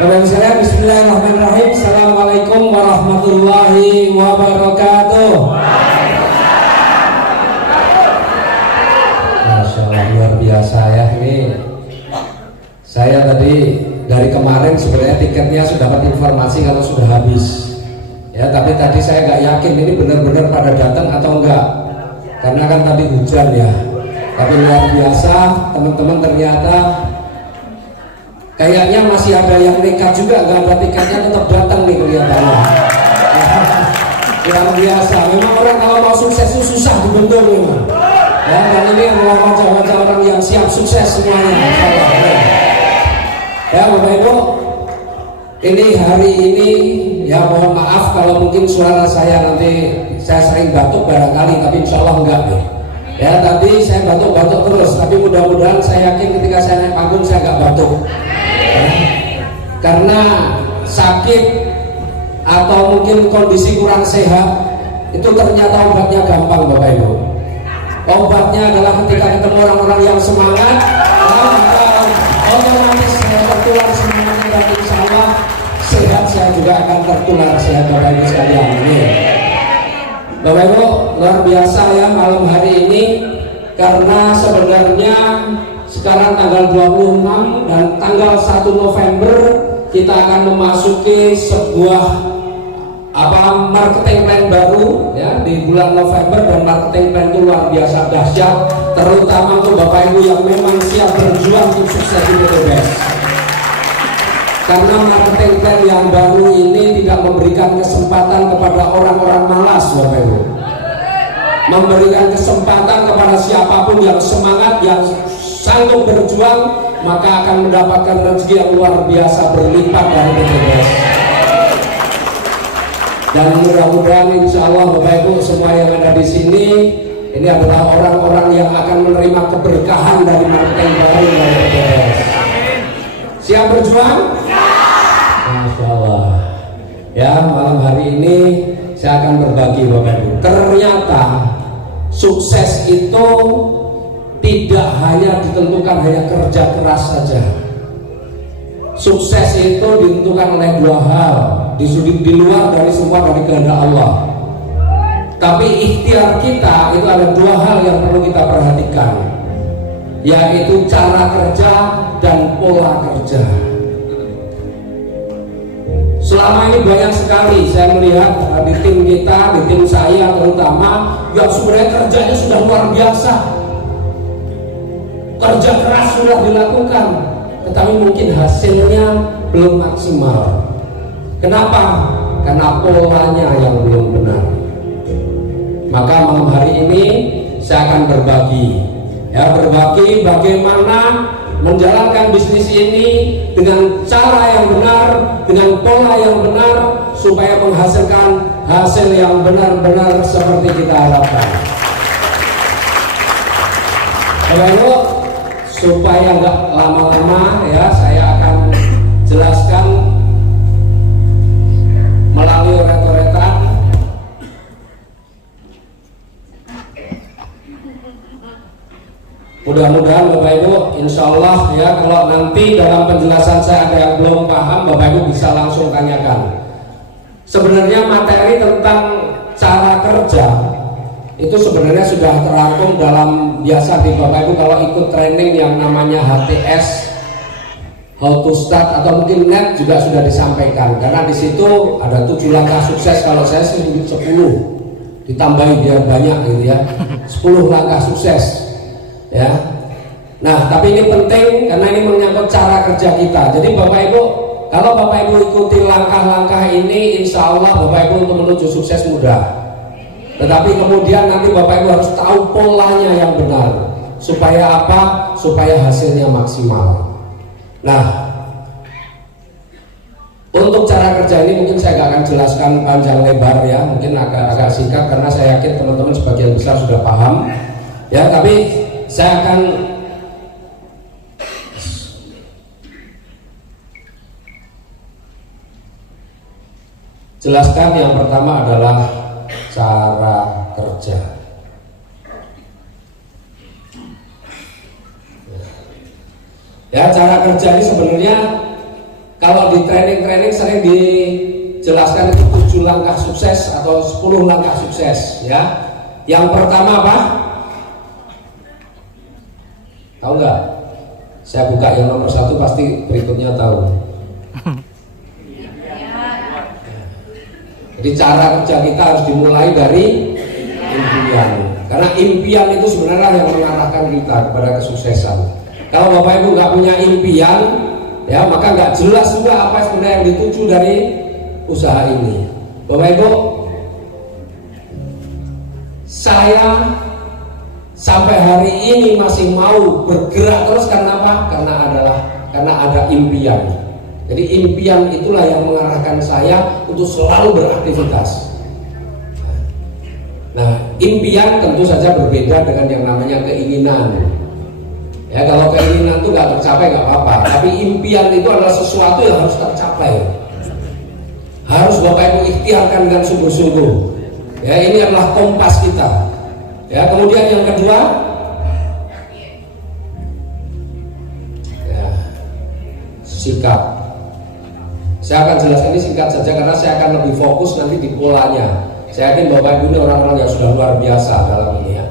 Bapak sekalian, bismillahirrahmanirrahim. Assalamualaikum warahmatullahi wabarakatuh. Masya Allah, luar biasa ya ini. Saya tadi dari kemarin sebenarnya tiketnya sudah dapat informasi kalau sudah habis. Ya, tapi tadi saya nggak yakin ini benar-benar pada datang atau enggak, karena kan tadi hujan ya. Tapi luar biasa, teman-teman, ternyata kayaknya masih ada yang nekat juga, nggak ada tiketnya tetap datang nih kelihatannya. Luar biasa, memang orang kalau mau sukses itu susah dibentuk memang. Ya, dan ini adalah wajah-wajah orang yang siap sukses semuanya. Ya Bapak Ibu, ini hari ini ya mohon maaf kalau mungkin suara saya nanti saya sering batuk barangkali, tapi insya Allah enggak deh. Ya tadi saya batuk-batuk terus, tapi mudah-mudahan saya yakin ketika saya naik panggung saya enggak batuk. Ya, karena sakit atau mungkin kondisi kurang sehat itu ternyata obatnya gampang Bapak Ibu. Obatnya adalah ketika ketemu orang-orang yang semangat, otomatis saya tertular semangatnya, dan insya Allah sehat saya juga akan tertular sehat Bapak Ibu sekalian. Ini Bapak Ibu luar biasa ya malam hari ini, karena sebenarnya sekarang tanggal 26 dan tanggal 1 November kita akan memasuki sebuah marketing plan baru ya di bulan November, dan marketing plan itu luar biasa dahsyat, terutama untuk Bapak Ibu yang memang siap berjuang untuk sukses di PTBS. Karena marketing plan yang baru ini tidak memberikan kesempatan kepada orang-orang malas Bapak Ibu, memberikan kesempatan kepada siapapun yang semangat, yang sanggup berjuang, maka akan mendapatkan rezeki yang luar biasa berlipat dari PTBS. Dan mudah-mudahan insya Allah Bapak Ibu semua yang ada di sini ini adalah orang-orang yang akan menerima keberkahan dari marketing baru dari PTBS. Siap berjuang? Masya Allah. Ya malam hari ini saya akan berbagi Bapak Ibu. Ternyata sukses itu tidak hanya ditentukan hanya kerja keras saja. Sukses itu ditentukan oleh dua hal, di luar dari semua dari kehendak Allah. Tapi ikhtiar kita itu ada dua hal yang perlu kita perhatikan, yaitu cara kerja dan pola kerja. Selama ini banyak sekali saya melihat di tim kita, di tim saya terutama, yang sebenarnya kerjanya sudah luar biasa, kerja keras sudah dilakukan, tetapi mungkin hasilnya belum maksimal. Kenapa? Karena polanya yang belum benar. Maka malam hari ini saya akan berbagi bagaimana menjalankan bisnis ini dengan cara yang benar, dengan pola yang benar, supaya menghasilkan hasil yang benar-benar seperti kita harapkan. Lalu supaya nggak lama-lama ya, saya akan jelaskan melalui rekan-rekan. Mudah-mudahan Bapak Ibu insya Allah ya, kalau nanti dalam penjelasan saya ada yang belum paham, Bapak Ibu bisa langsung tanyakan. Sebenarnya materi tentang cara kerja itu sebenarnya sudah terangkum dalam, biasa di Bapak Ibu kalau ikut training yang namanya HTS, How to Start, atau mungkin NET juga sudah disampaikan. Karena di situ ada 7 langkah sukses, kalau saya sih 10 ditambahin biar banyak gitu ya, 10 langkah sukses ya. Nah tapi ini penting karena ini menyangkut cara kerja kita. Jadi Bapak Ibu, kalau Bapak Ibu ikuti langkah-langkah ini, insya Allah Bapak Ibu untuk menuju sukses mudah. Tetapi kemudian nanti Bapak Ibu harus tahu polanya yang benar, supaya apa? Supaya hasilnya maksimal. Nah, untuk cara kerja ini mungkin saya gak akan jelaskan panjang lebar ya, mungkin agak singkat karena saya yakin teman-teman sebagian besar sudah paham ya. Tapi saya akan jelaskan yang pertama adalah cara kerja. Ya, cara kerja ini sebenarnya Kalau di training-training sering dijelaskan itu 7 langkah sukses atau 10 langkah sukses ya. Yang pertama apa? Tahu nggak? Saya buka yang nomor 1, pasti berikutnya tahu. Jadi cara kerja kita harus dimulai dari impian. Karena impian itu sebenarnya yang mengarahkan kita kepada kesuksesan. Kalau Bapak Ibu nggak punya impian, ya maka nggak jelas juga apa sebenarnya yang dituju dari usaha ini. Bapak Ibu, saya sampai hari ini masih mau bergerak terus karena apa? Karena ada impian. Jadi impian itulah yang mengarahkan saya untuk selalu beraktivitas. Nah, impian tentu saja berbeda dengan yang namanya keinginan. Ya, kalau keinginan itu nggak tercapai nggak apa-apa, tapi impian itu adalah sesuatu yang harus tercapai. Harus Bapak Ibu ikhtiarkan dengan sungguh-sungguh. Ya, ini adalah kompas kita. Ya, kemudian yang kedua, ya, sikap. Saya akan jelaskan ini singkat saja karena saya akan lebih fokus nanti di polanya. Saya yakin Bapak Ibu ini orang-orang yang sudah luar biasa dalam ini ya.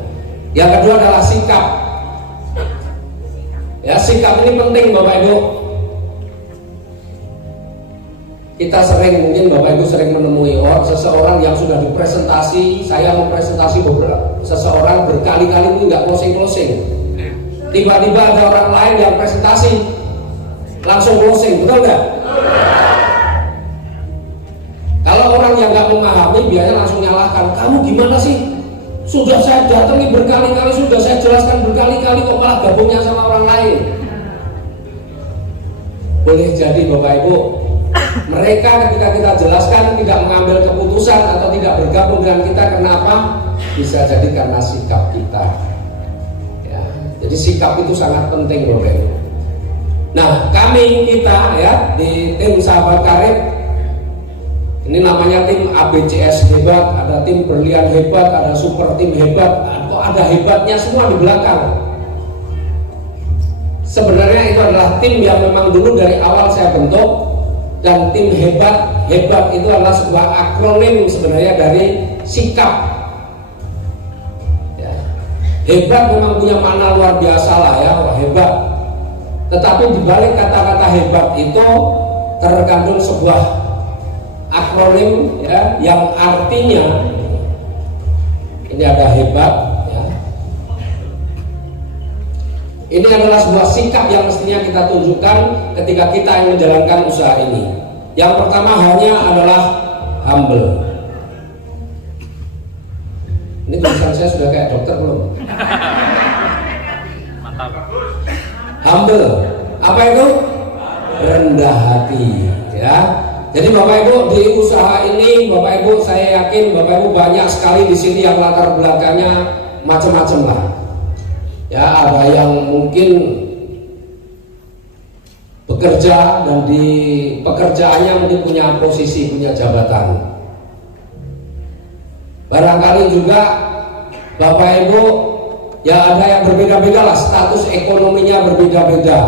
Yang kedua adalah sikap. Ya, sikap ini penting Bapak Ibu. Kita sering, mungkin Bapak Ibu sering menemui seseorang yang sudah dipresentasi, saya mempresentasi seseorang berkali-kali itu nggak closing. Tiba-tiba ada orang lain yang presentasi langsung closing, betul nggak? Kalau orang yang nggak memahami biasanya langsung nyalahkan, kamu gimana sih? Sudah saya datangi berkali-kali, sudah saya jelaskan berkali-kali, kok malah gabungnya sama orang lain. Boleh jadi Bapak Ibu, mereka ketika kita jelaskan tidak mengambil keputusan atau tidak bergabung dengan kita, kenapa? Bisa jadi karena sikap kita ya. Jadi sikap itu sangat penting Bapak Ibu. Nah, kita ya di tim Sahabat Karib ini namanya tim ABCS hebat, ada tim Berlian hebat, ada super tim hebat, atau ada hebatnya semua di belakang. Sebenarnya itu adalah tim yang memang dulu dari awal saya bentuk, dan tim hebat itu adalah sebuah akronim sebenarnya dari sikap. Ya. Hebat memang punya makna luar biasa lah ya, hebat. Tetapi di balik kata-kata hebat itu terkandung sebuah akronim ya, yang artinya ini ada hebat ya. Ini adalah sebuah sikap yang mestinya kita tunjukkan ketika kita yang menjalankan usaha ini. Yang pertama hanya adalah humble. Ini tulisan saya sudah kayak dokter belum? Humble, apa itu? Rendah hati ya. Jadi Bapak Ibu di usaha ini, Bapak Ibu saya yakin Bapak Ibu banyak sekali di sini yang latar belakangnya macam-macam lah. Ya, ada yang mungkin bekerja dan di pekerjaannya mungkin punya posisi, punya jabatan. Barangkali juga Bapak Ibu ya ada yang berbeda-beda lah, status ekonominya berbeda-beda,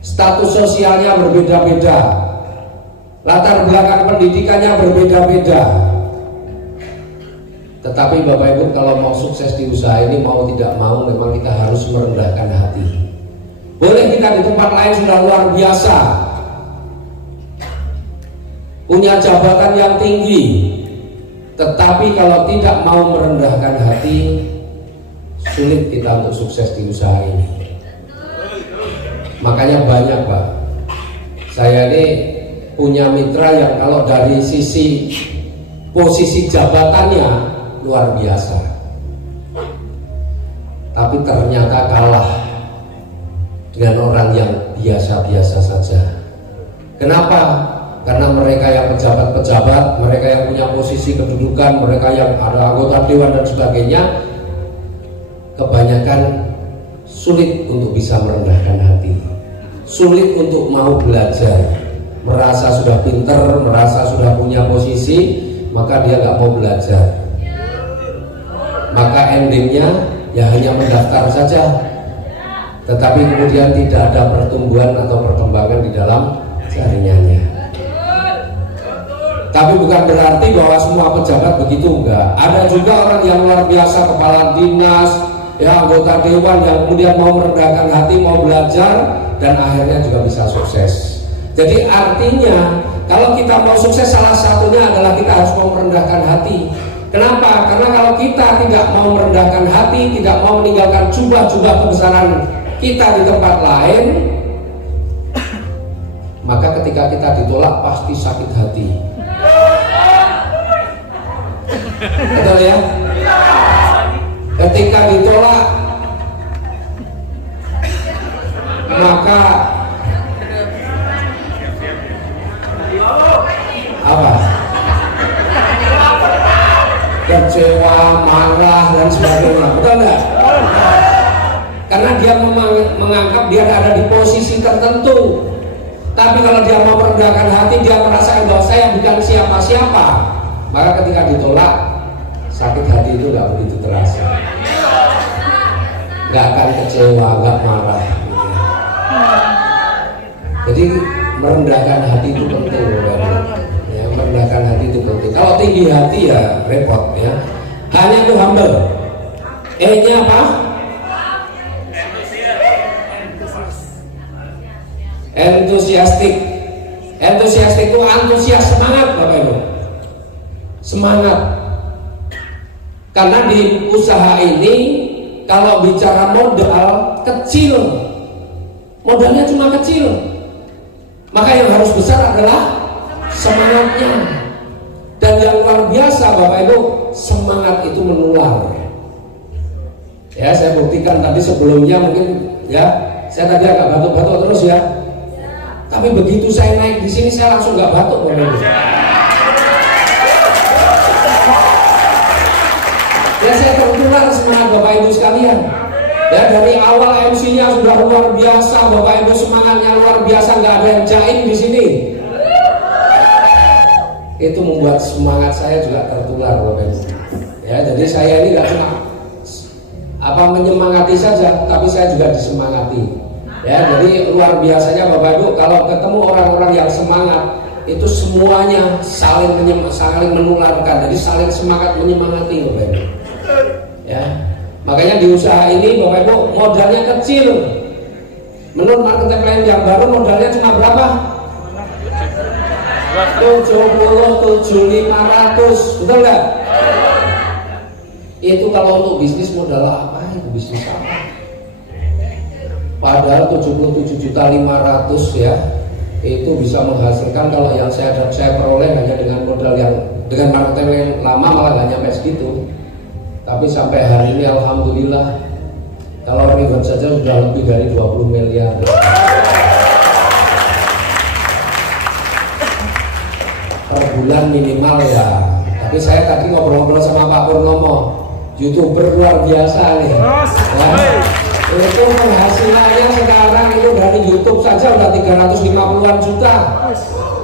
status sosialnya berbeda-beda, latar belakang pendidikannya berbeda-beda. Tetapi Bapak Ibu kalau mau sukses di usaha ini, mau tidak mau memang kita harus merendahkan hati. Boleh kita di tempat lain sudah luar biasa, punya jabatan yang tinggi, tetapi kalau tidak mau merendahkan hati, sulit kita untuk sukses di usaha ini. Makanya banyak Pak, saya ini punya mitra yang kalau dari sisi posisi jabatannya luar biasa, tapi ternyata kalah dengan orang yang biasa-biasa saja. Kenapa? Karena mereka yang pejabat-pejabat, mereka yang punya posisi kedudukan, mereka yang ada anggota dewan dan sebagainya, kebanyakan sulit untuk bisa merendahkan hati, sulit untuk mau belajar, merasa sudah pinter, merasa sudah punya posisi, maka dia nggak mau belajar. Maka endingnya ya hanya mendaftar saja, tetapi kemudian tidak ada pertumbuhan atau perkembangan di dalam Tapi bukan berarti bahwa semua pejabat begitu, enggak. Ada juga orang yang luar biasa, kepala dinas, ya anggota dewan yang kemudian mau merendahkan hati, mau belajar, dan akhirnya juga bisa sukses. Jadi artinya kalau kita mau sukses, salah satunya adalah kita harus mau merendahkan hati. Kenapa? Karena kalau kita tidak mau merendahkan hati, tidak mau meninggalkan jubah-jubah kebesaran kita di tempat lain, maka ketika kita ditolak pasti sakit hati. Betul ya? Ketika ditolak, maka apa? Kecewa, marah dan sebagainya. Betul enggak? Karena dia menganggap dia ada di posisi tertentu. Tapi kalau dia mau merendahkan hati, dia merasakan bahwa saya bukan siapa-siapa, maka ketika ditolak, sakit hati itu nggak begitu terasa, nggak akan kecewa, nggak marah gitu ya. Jadi merendahkan hati itu penting ya, merendahkan hati itu penting. Kalau tinggi hati ya repot ya. Hanya itu humble. E-nya apa? Entusiastik. Entusiastik itu antusias, semangat Bapak Ibu. Semangat. Karena di usaha ini kalau bicara modal kecil, modalnya cuma kecil, maka yang harus besar adalah semangatnya. Dan yang luar biasa Bapak Ibu, semangat itu menular. Ya, saya buktikan tadi sebelumnya mungkin ya, saya tadi agak batuk-batuk terus ya. Tapi begitu saya naik di sini saya langsung nggak batuk Bapak Ibu. Ya, saya tertular semangat Bapak Ibu sekalian. Ya, dari awal MC-nya sudah luar biasa, Bapak Ibu semangatnya luar biasa, nggak ada yang jaim di sini. Itu membuat semangat saya juga tertular Bapak Ibu. Ya, jadi saya ini nggak cuma menyemangati saja, tapi saya juga disemangati. Ya, jadi luar biasanya Bapak Ibu kalau ketemu orang-orang yang semangat, itu semuanya saling menularkan. Jadi saling semangat menyemangati Bapak Ibu. Ya, makanya di usaha ini Bapak Ibu modalnya kecil. Menurut marketing plan yang baru modalnya cuma berapa? 77.500, betul nggak? Itu kalau untuk bisnis modal apa? Itu bisnis apa? Padahal 77.500 ya, itu bisa menghasilkan kalau yang saya peroleh hanya dengan modal yang dengan marketing yang lama malah nggak nyampe segitu. Tapi sampai hari ini alhamdulillah kalau reward saja sudah lebih dari 20 miliar. Per bulan minimal ya. Tapi saya tadi ngobrol-ngobrol sama Pak Purnomo, YouTuber luar biasa nih. Ya, itu penghasilannya sekarang itu dari YouTube saja udah 350-an juta.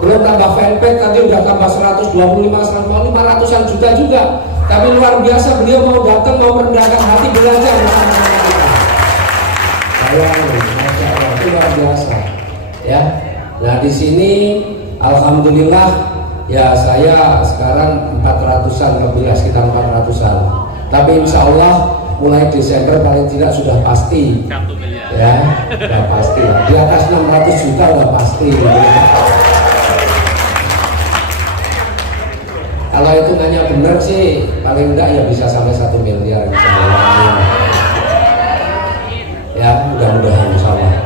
Belum tambah fanpage tadi udah tambah 125-500-an juta juga. Tapi luar biasa, beliau mau datang, mau merendahkan hati, belajar bersama kita. Bayangin, Masya Allah, itu luar biasa. Ya, nah di sini alhamdulillah ya saya sekarang 400-an lebih, sekitar 400-an. Tapi insya Allah mulai Desember paling tidak sudah pasti. Ya, sudah pasti. Di atas 600 juta sudah pasti. Kalau hitungannya benar sih paling enggak ya bisa sampai 1 miliar insyaallah. Ya, mudah-mudahan insyaallah.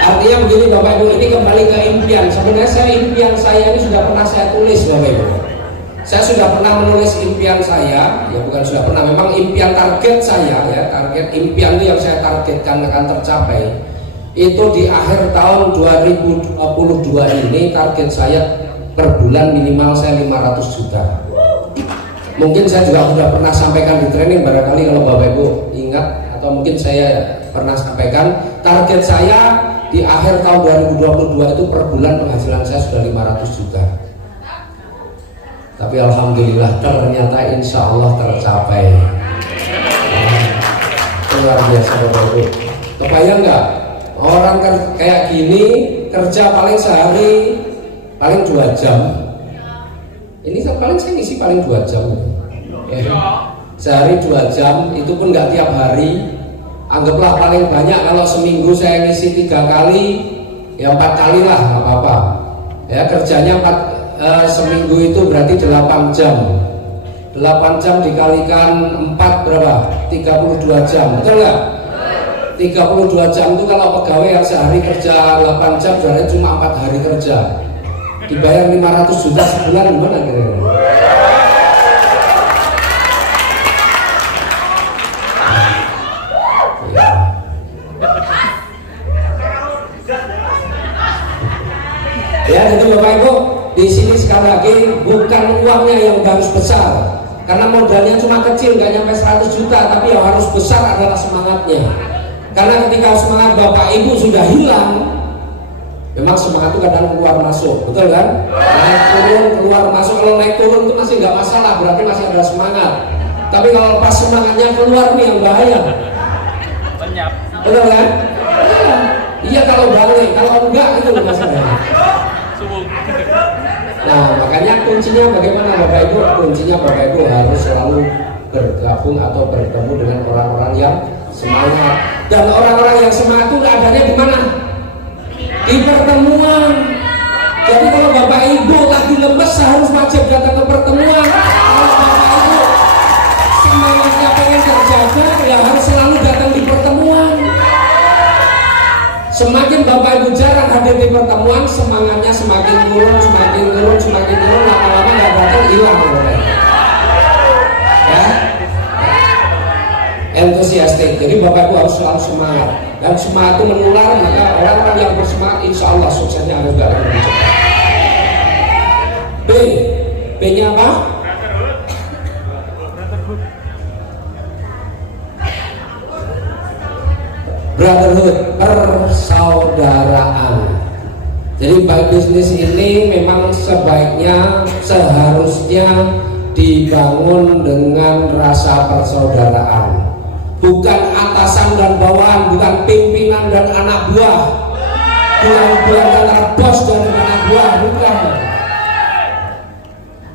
Artinya begini Bapak Ibu, ini kembali ke impian. Sebenarnya impian saya ini sudah pernah saya tulis Bapak Ibu. Saya sudah pernah menulis impian saya, ya bukan sudah pernah, memang impian target saya ya, target impian itu yang saya targetkan akan tercapai. Itu di akhir tahun 2022 ini target saya per bulan minimal saya 500 juta. Mungkin saya juga sudah pernah sampaikan di training, barangkali kalau Bapak Ibu ingat, atau mungkin saya pernah sampaikan, target saya di akhir tahun 2022 itu per bulan penghasilan saya sudah 500 juta. Tapi alhamdulillah ternyata insya Allah tercapai. Luar biasa Bapak Ibu. Kebayang nggak? Orang kayak gini kerja paling sehari paling 2 jam, Ini paling saya ngisi paling 2 jam. Ya. Sehari 2 jam, itu pun nggak tiap hari. Anggaplah paling banyak kalau seminggu saya ngisi 3 kali, ya 4 kali lah, nggak apa-apa. Ya kerjanya seminggu itu berarti 8 jam. 8 jam dikalikan 4 berapa? 32 jam, betul nggak? 32 jam itu kalau pegawai yang sehari kerja 8 jam, berarti cuma 4 hari kerja. Dibayar 500 juta sebulan, gimana kira-kira? Ya, jadi Bapak Ibu, di sini sekali lagi bukan uangnya yang harus besar, karena modalnya cuma kecil, nggak nyampe 100 juta, tapi yang harus besar adalah semangatnya. Karena ketika semangat Bapak Ibu sudah hilang, memang semangat itu kadang keluar masuk, betul kan? Naik turun, keluar masuk. Kalau naik turun itu masih nggak masalah, berarti masih ada semangat. Tapi kalau pas semangatnya keluar nih yang bahaya. Lenyap. Betul kan? Iya kalau balik, kalau enggak itu masalahnya. Nah makanya kuncinya bagaimana Bapak Ibu? Kuncinya Bapak Ibu harus selalu bergabung atau bertemu dengan orang-orang yang semangat. Dan orang-orang yang semangat itu adanya di mana? Di pertemuan. Jadi kalau Bapak Ibu lagi lemes harus wajib datang ke pertemuan. Kalau Bapak Ibu semangatnya pengen terjaga, ya harus selalu datang di pertemuan. Semakin Bapak Ibu jarang hadir di pertemuan, semangatnya semakin turun, lama-lama nggak datang, hilang Bapak Ibu. Ya, entusiastik. Jadi Bapak Ibu harus selalu semangat. Dan semangat itu menular, maka orang-orang yang bersemangat insya Allah suksesnya akan lebih cepat. B-nya apa? Brotherhood, persaudaraan. Jadi baik bisnis ini memang sebaiknya, seharusnya dibangun dengan rasa persaudaraan. Bukan atasan dan bawahan, bukan pimpinan dan anak buah, bukan antara bos dan anak buah, bukan.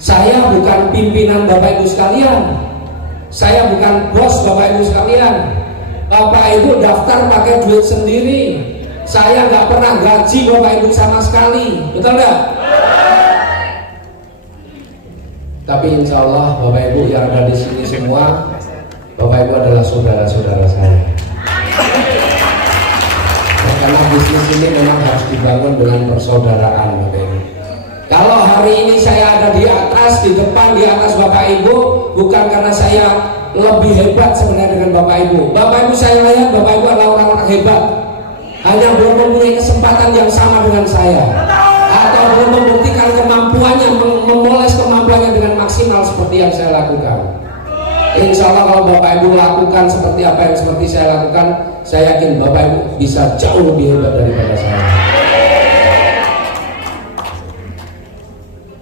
Saya bukan pimpinan Bapak Ibu sekalian, saya bukan bos Bapak Ibu sekalian. Bapak Ibu daftar pakai duit sendiri, saya nggak pernah gaji Bapak Ibu sama sekali, betul nggak? Tapi insya Allah Bapak Ibu yang ada di sini semua, Bapak Ibu adalah saudara-saudara saya. Karena bisnis ini memang harus dibangun dengan persaudaraan, Bapak Ibu. Kalau hari ini saya ada di atas, di depan, di atas Bapak Ibu, bukan karena saya lebih hebat sebenarnya dengan Bapak Ibu. Bapak Ibu saya lihat Bapak Ibu adalah orang-orang hebat, hanya belum mempunyai kesempatan yang sama dengan saya, atau belum membuktikan kemampuannya, memoles kemampuannya dengan maksimal seperti yang saya lakukan. Insya Allah kalau Bapak Ibu lakukan seperti apa yang seperti saya lakukan, saya yakin Bapak Ibu bisa jauh lebih hebat daripada saya.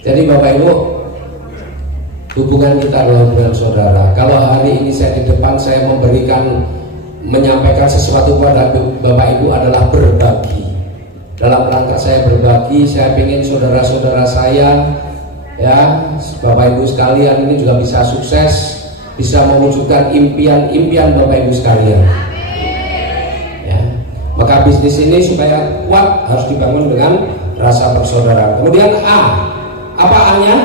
Jadi Bapak Ibu, hubungan kita adalah hubungan saudara. Kalau hari ini saya di depan, saya menyampaikan sesuatu kepada Bapak Ibu adalah berbagi. Dalam rangka saya berbagi, saya ingin saudara-saudara saya, ya Bapak Ibu sekalian ini juga bisa sukses, bisa mewujudkan impian-impian Bapak Ibu sekalian. Ya. Maka bisnis ini supaya kuat harus dibangun dengan rasa persaudaraan. Kemudian A, apa A-nya?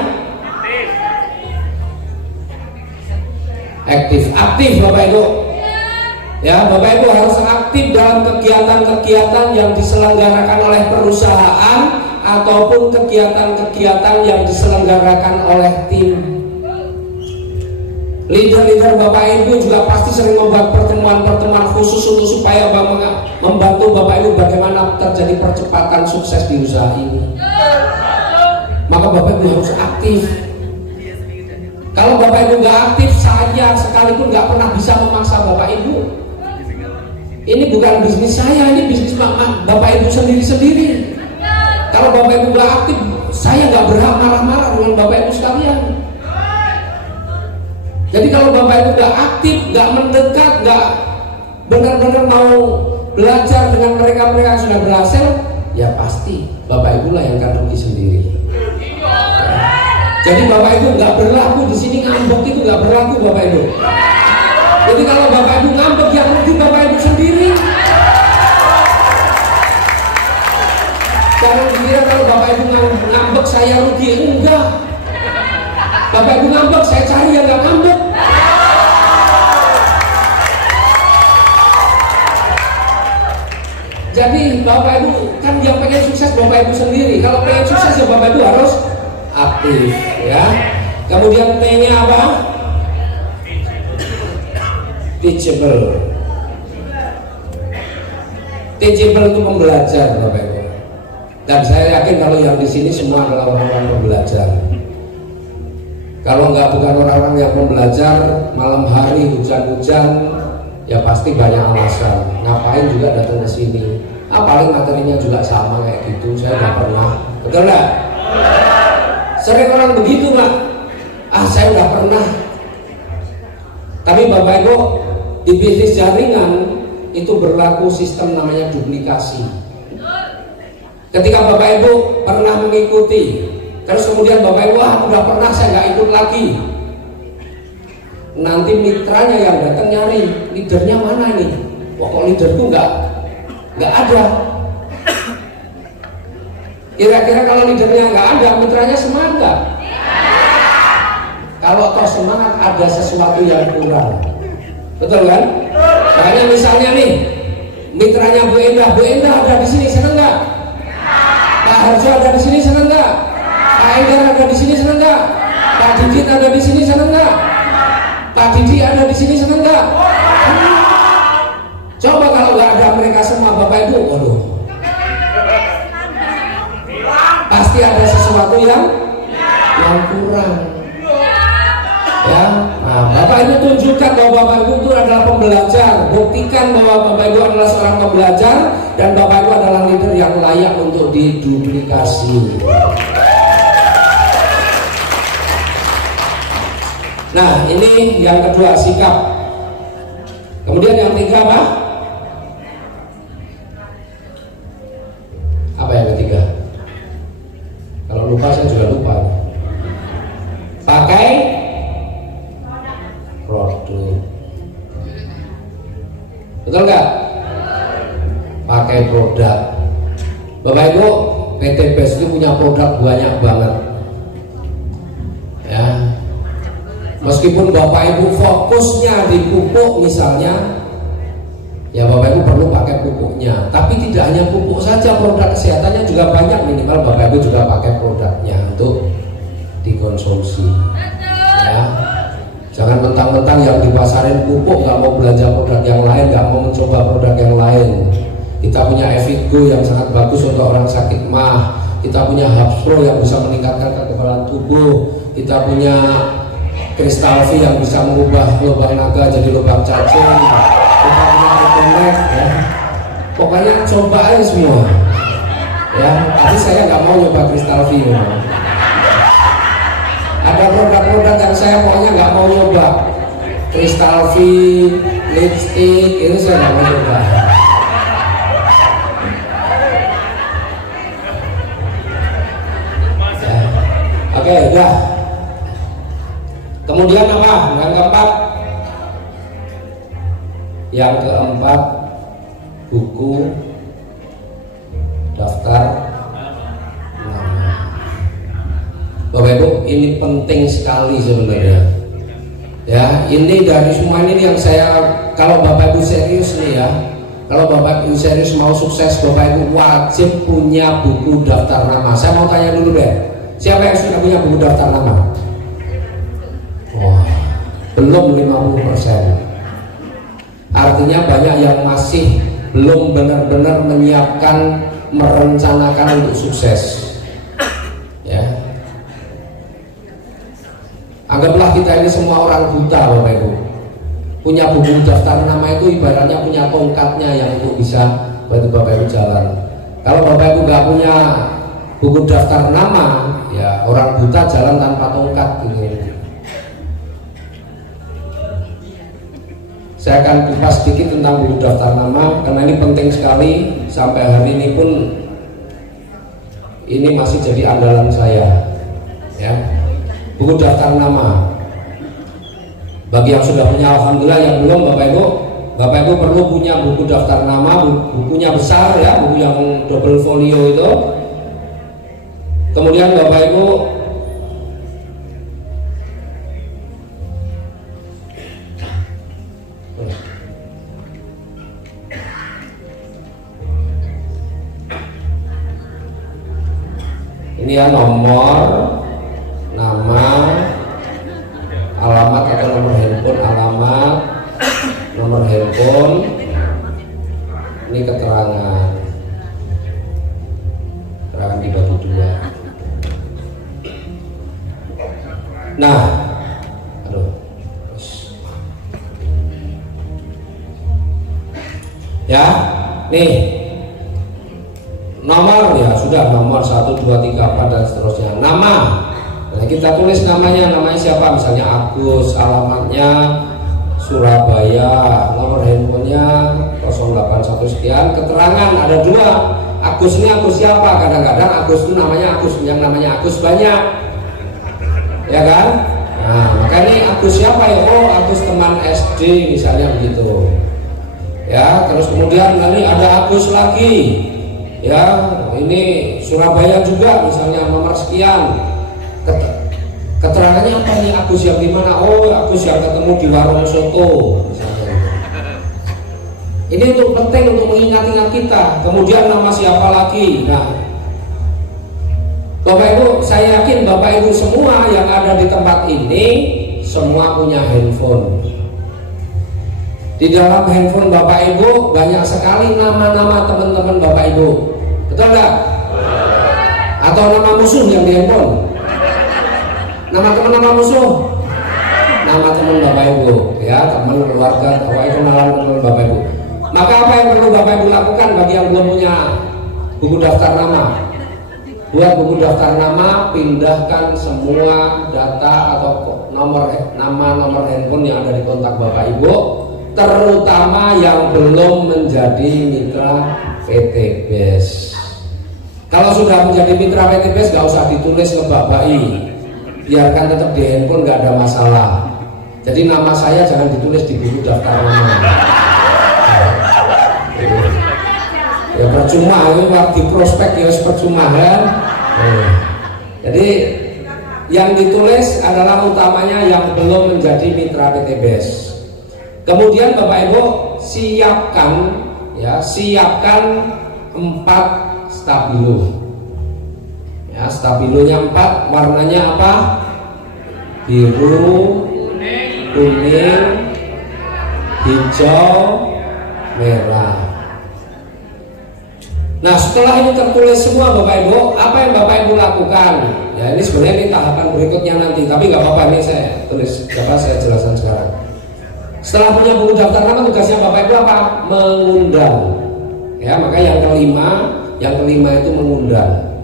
Aktif Bapak Ibu. Ya, Bapak Ibu harus aktif dalam kegiatan-kegiatan yang diselenggarakan oleh perusahaan ataupun kegiatan-kegiatan yang diselenggarakan oleh tim. Leader-leader Bapak Ibu juga pasti sering membuat pertemuan-pertemuan khusus untuk supaya membantu Bapak Ibu bagaimana terjadi percepatan sukses di usaha ini. Maka Bapak Ibu harus aktif. Kalau Bapak Ibu nggak aktif, saya sekalipun nggak pernah bisa memaksa Bapak Ibu. Ini bukan bisnis saya, ini bisnis Bapak Ibu sendiri-sendiri. Kalau Bapak Ibu nggak aktif, saya nggak berhak marah-marah dengan Bapak Ibu sekalian. Jadi kalau Bapak Ibu nggak aktif, nggak mendekat, nggak benar-benar mau belajar dengan mereka-mereka yang sudah berhasil, ya pasti Bapak Ibu lah yang akan rugi sendiri. Ya. Jadi Bapak Ibu nggak berlaku di sini, ngambek itu nggak berlaku Bapak Ibu. Jadi kalau Bapak Ibu ngambek, yang rugi Bapak Ibu sendiri. Jangan dikira kalau Bapak Ibu ngambek saya rugi, enggak. Bapak Ibu ngambek, saya cari yang nggak ngambek. Jadi Bapak Ibu kan yang pengen sukses Bapak Ibu sendiri. Kalau pengen sukses ya Bapak Ibu harus aktif, ya. Kemudian T-nya apa? Teachable. Teachable itu pembelajar Bapak Ibu. Dan saya yakin kalau yang di sini semua adalah orang-orang pembelajar. Kalau nggak bukan orang-orang yang pembelajar, malam hari hujan-hujan, ya pasti banyak alasan. Ngapain juga datang ke sini? Paling materinya juga sama kayak gitu. Saya nggak pernah. Betul nggak? Sering orang begitu nggak? Saya nggak pernah. Tapi Bapak Ibu, di bisnis jaringan itu berlaku sistem namanya duplikasi. Ketika Bapak Ibu pernah mengikuti, terus kemudian Bapak Ibu, udah pernah, saya nggak ikut lagi. Nanti mitranya yang datang nyari, leadernya mana nih? Wah, kok leaderku nggak ada. Kira-kira kalau leadernya nggak ada, mitranya semangat nggak? Kalau toh semangat, ada sesuatu yang kurang. Betul kan? Makanya misalnya nih, mitranya Bu Endah ada di sini, seneng nggak? Pak Harjo ada di sini, seneng nggak? Pak Endar ada di sini, seneng nggak? Pak Didit ada di sini, seneng nggak? Pak Didi ada di sini, seneng nggak? Coba kalau nggak ada mereka semua Bapak Ibu, waduh, pasti ada sesuatu yang kurang. Ya, nah, Bapak Ibu tunjukkan bahwa Bapak Ibu itu adalah pembelajar. Buktikan bahwa Bapak Ibu adalah seorang pembelajar dan Bapak Ibu adalah leader yang layak untuk diduplikasi. Nah, ini yang kedua, sikap. Kemudian yang ketiga apa? Apa yang ketiga? Kalau lupa saya juga lupa. Pakai produk. Betul nggak? Pakai produk. Bapak Ibu, PT BES itu punya produk banyak banget. Ya. Meskipun Bapak Ibu fokusnya di pupuk misalnya, ya Bapak Ibu perlu pakai pupuknya. Tapi tidak hanya pupuk saja, produk kesehatannya juga banyak. Minimal Bapak Ibu juga pakai produknya untuk dikonsumsi. Ya. Jangan mentang-mentang yang dipasarin pupuk nggak mau belanja produk yang lain, nggak mau mencoba produk yang lain. Kita punya Evitgo yang sangat bagus untuk orang sakit mah. Kita punya Hapspro yang bisa meningkatkan kekebalan tubuh. Kita punya Kristal V yang bisa mengubah lubang naga jadi lubang cacing. Kita punya Ecomec, ya. Pokoknya coba aja semua. Ya, tapi saya nggak mau nyoba Kristal V. Ya. Ada produk-produk yang saya pokoknya nggak mau nyoba. Kristal V, lipstick, itu saya nggak mau nyoba. Ya. Oke, udah. Kemudian apa? Yang keempat. Yang keempat, buku daftar nama. Bapak Ibu, ini penting sekali sebenarnya. Ya, ini dari semua ini yang saya, kalau Bapak Ibu serius nih ya, kalau Bapak Ibu serius mau sukses, Bapak Ibu wajib punya buku daftar nama. Saya mau tanya dulu deh, siapa yang sudah punya buku daftar nama? Wah, belum 50%. Artinya banyak yang masih belum benar-benar menyiapkan, merencanakan untuk sukses. Ya. Anggaplah kita ini semua orang buta Bapak Ibu. Punya buku daftar nama itu ibaratnya punya tongkatnya yang untuk bisa bantu Bapak Ibu jalan. Kalau Bapak Ibu nggak punya buku daftar nama, ya orang buta jalan tanpa tongkat gitu. Saya akan kupas sedikit tentang buku daftar nama karena ini penting sekali. Sampai hari ini pun ini masih jadi andalan saya. Ya. buku daftar nama. Bagi yang sudah punya alhamdulillah, yang belum Bapak Ibu perlu punya buku daftar nama, bukunya besar ya, buku yang double folio itu. Kemudian Bapak Ibu ini ya, nomor, nama, alamat atau nomor handphone, alamat, nomor handphone, ini keterangan dibagi dua. Nah, aduh, ya, nih nomor ya sudah, nomor 1, 2, 3, 4 dan seterusnya. Nama, nah kita tulis namanya siapa, misalnya Agus, alamatnya Surabaya, nomor handphonenya 081 sekian. Keterangan ada dua, Agus ini Agus siapa? Kadang-kadang Agus itu namanya Agus, yang namanya Agus banyak, ya kan? Nah maka ini Agus siapa ya? Oh Agus teman SD misalnya begitu. Ya, terus kemudian nanti ada Agus lagi. Ya, ini Surabaya juga misalnya nomor sekian. Keterangannya apa nih, Agus yang di mana? Oh, Agus yang ketemu di warung soto misalnya. Ini untuk penting untuk mengingat-ingat kita. Kemudian nama siapa lagi? Nah, Bapak Ibu, saya yakin Bapak Ibu semua yang ada di tempat ini semua punya handphone. Di dalam handphone Bapak Ibu banyak sekali nama-nama teman-teman Bapak Ibu. Betul nggak? Atau nama musuh yang di handphone? Nama teman, nama musuh? Nama teman Bapak Ibu, ya, teman keluarga, Bapak Ibu kenalan teman Bapak Ibu. Maka apa yang perlu Bapak Ibu lakukan bagi yang belum punya buku daftar nama? Buat buku daftar nama, pindahkan semua data atau nomor handphone yang ada di kontak Bapak Ibu, terutama yang belum menjadi mitra PT BES. Kalau sudah menjadi mitra PT BES nggak usah ditulis ngebak-bayi, biarkan tetap di handphone, nggak ada masalah. Jadi nama saya jangan ditulis di buku daftar nama. Ya percuma, ini di prospek ya percuma kan. Jadi yang ditulis adalah utamanya yang belum menjadi mitra PT BES. Kemudian Bapak Ibu siapkan 4 stabilo. Ya, stabilonya 4, warnanya apa? Biru, kuning, hijau, merah. Nah setelah ini tertulis semua Bapak Ibu, apa yang Bapak Ibu lakukan? Ya ini sebenarnya ini tahapan berikutnya nanti, tapi nggak apa-apa, ini saya tulis, saya jelaskan sekarang. Setelah punya buku daftar nama, tugasnya Bapak Ibu apa? Mengundang. Ya, maka yang kelima itu mengundang.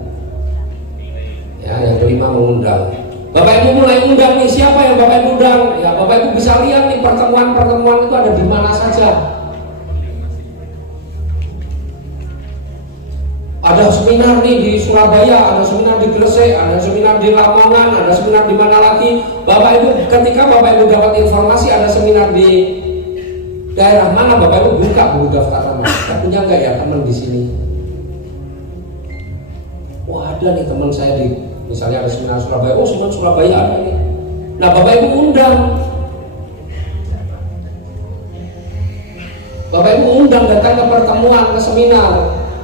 Ya, yang kelima mengundang. Bapak Ibu mulai undang nih, siapa yang Bapak Ibu undang? Ya, Bapak Ibu bisa lihat nih pertemuan-pertemuan itu ada di mana saja. Ada seminar nih di Surabaya, ada seminar di Gresik, ada seminar di Lamongan, ada seminar di mana lagi. Bapak Ibu, ketika Bapak Ibu dapat informasi ada seminar di daerah mana, Bapak Ibu buka buku daftar nama. Punya nggak ya teman di sini? Wah ada nih teman saya di, misalnya ada seminar Surabaya. Oh seminar Surabaya ada nih. Nah Bapak Ibu undang. Bapak Ibu undang datang ke pertemuan, ke seminar.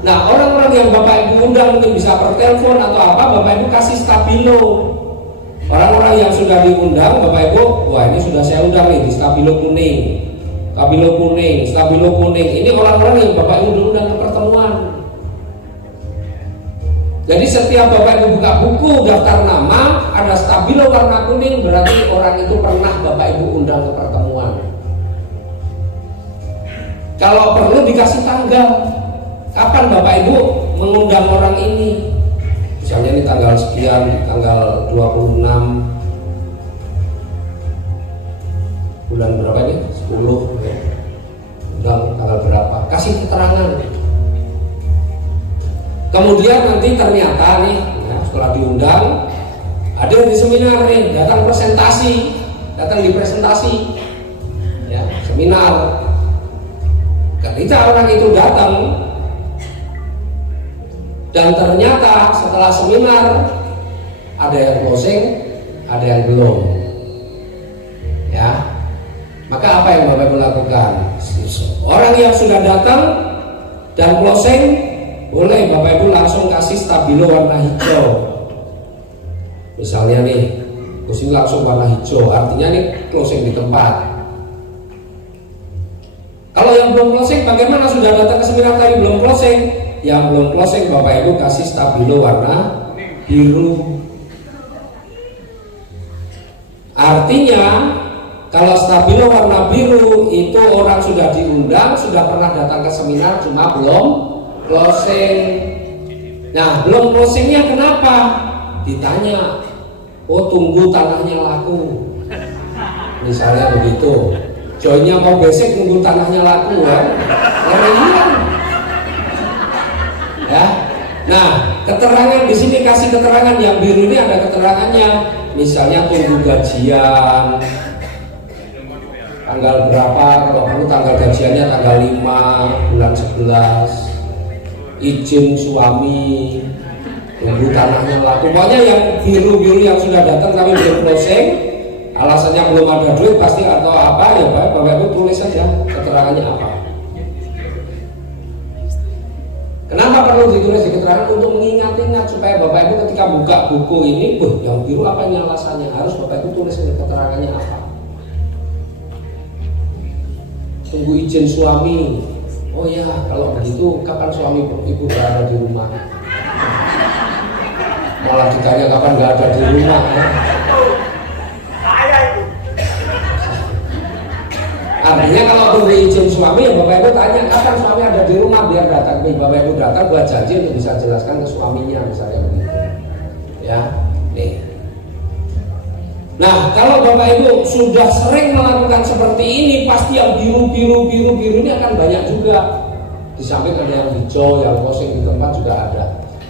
Nah orang-orang yang Bapak Ibu undang mungkin bisa per telepon atau apa, Bapak Ibu kasih stabilo. Orang-orang yang sudah diundang Bapak Ibu, wah ini sudah saya undang nih di stabilo kuning, stabilo kuning, stabilo kuning. Ini orang-orang yang Bapak Ibu undang ke pertemuan. Jadi setiap Bapak Ibu buka buku daftar nama ada stabilo warna kuning, berarti orang itu pernah Bapak Ibu undang ke pertemuan. Kalau perlu dikasih tanggal. Kapan Bapak Ibu mengundang orang ini? Misalnya ini tanggal sekian, tanggal 26 bulan berapa ini? 10 ya. Undang tanggal berapa? Kasih keterangan. Kemudian nanti ternyata nih ya, setelah diundang Ada yang di seminar nih, datang presentasi, datang di presentasi, ya seminar. Ketika orang itu datang dan ternyata setelah seminar ada yang closing, ada yang belum, ya. Maka apa yang Bapak Ibu lakukan? Orang yang sudah datang dan closing, boleh Bapak Ibu langsung kasih stabilo warna hijau. Misalnya nih, kursi langsung warna hijau, artinya nih closing di tempat. Kalau yang belum closing, bagaimana? Sudah datang ke seminar tadi belum closing? Yang belum closing Bapak Ibu kasih stabilo warna biru. Artinya kalau stabilo warna biru itu orang sudah diundang, sudah pernah datang ke seminar, cuma belum closing. Nah, belum closingnya kenapa? Ditanya, oh tunggu tanahnya laku, misalnya begitu. Joinnya mau basic, tunggu tanahnya laku, ya. Ya. Nah, keterangan di sini kasih keterangan yang biru ini ada keterangannya, misalnya tunggu gajian. Tanggal berapa, kalau perlu tanggal gajiannya tanggal 5 bulan 11, izin suami, tunggu tanahnya laku. Pokoknya yang biru-biru yang sudah datang tapi belum closing, alasannya belum ada duit pasti atau apa, ya Bapak Ibu tulis saja keterangannya apa. Kenapa perlu ditulis di keterangan? Untuk mengingat-ingat supaya Bapak Ibu ketika buka buku ini, yang biru apa ini alasannya, harus Bapak Ibu tulis di keterangannya apa. Tunggu izin suami. Oh ya, kalau begitu kapan suami ibu berada di rumah? Malah ditanya kapan nggak ada di rumah, ya? Artinya kalau tunggu izin suami, ya Bapak Ibu tanya kapan suami ada di rumah, biar datang. Bapak Ibu datang buat janji untuk bisa jelaskan ke suaminya, misalnya begitu. Ya, nih. Nah, kalau Bapak Ibu sudah sering melakukan seperti ini, pasti yang biru ini akan banyak juga. Di samping ada yang hijau, yang closing di tempat juga ada.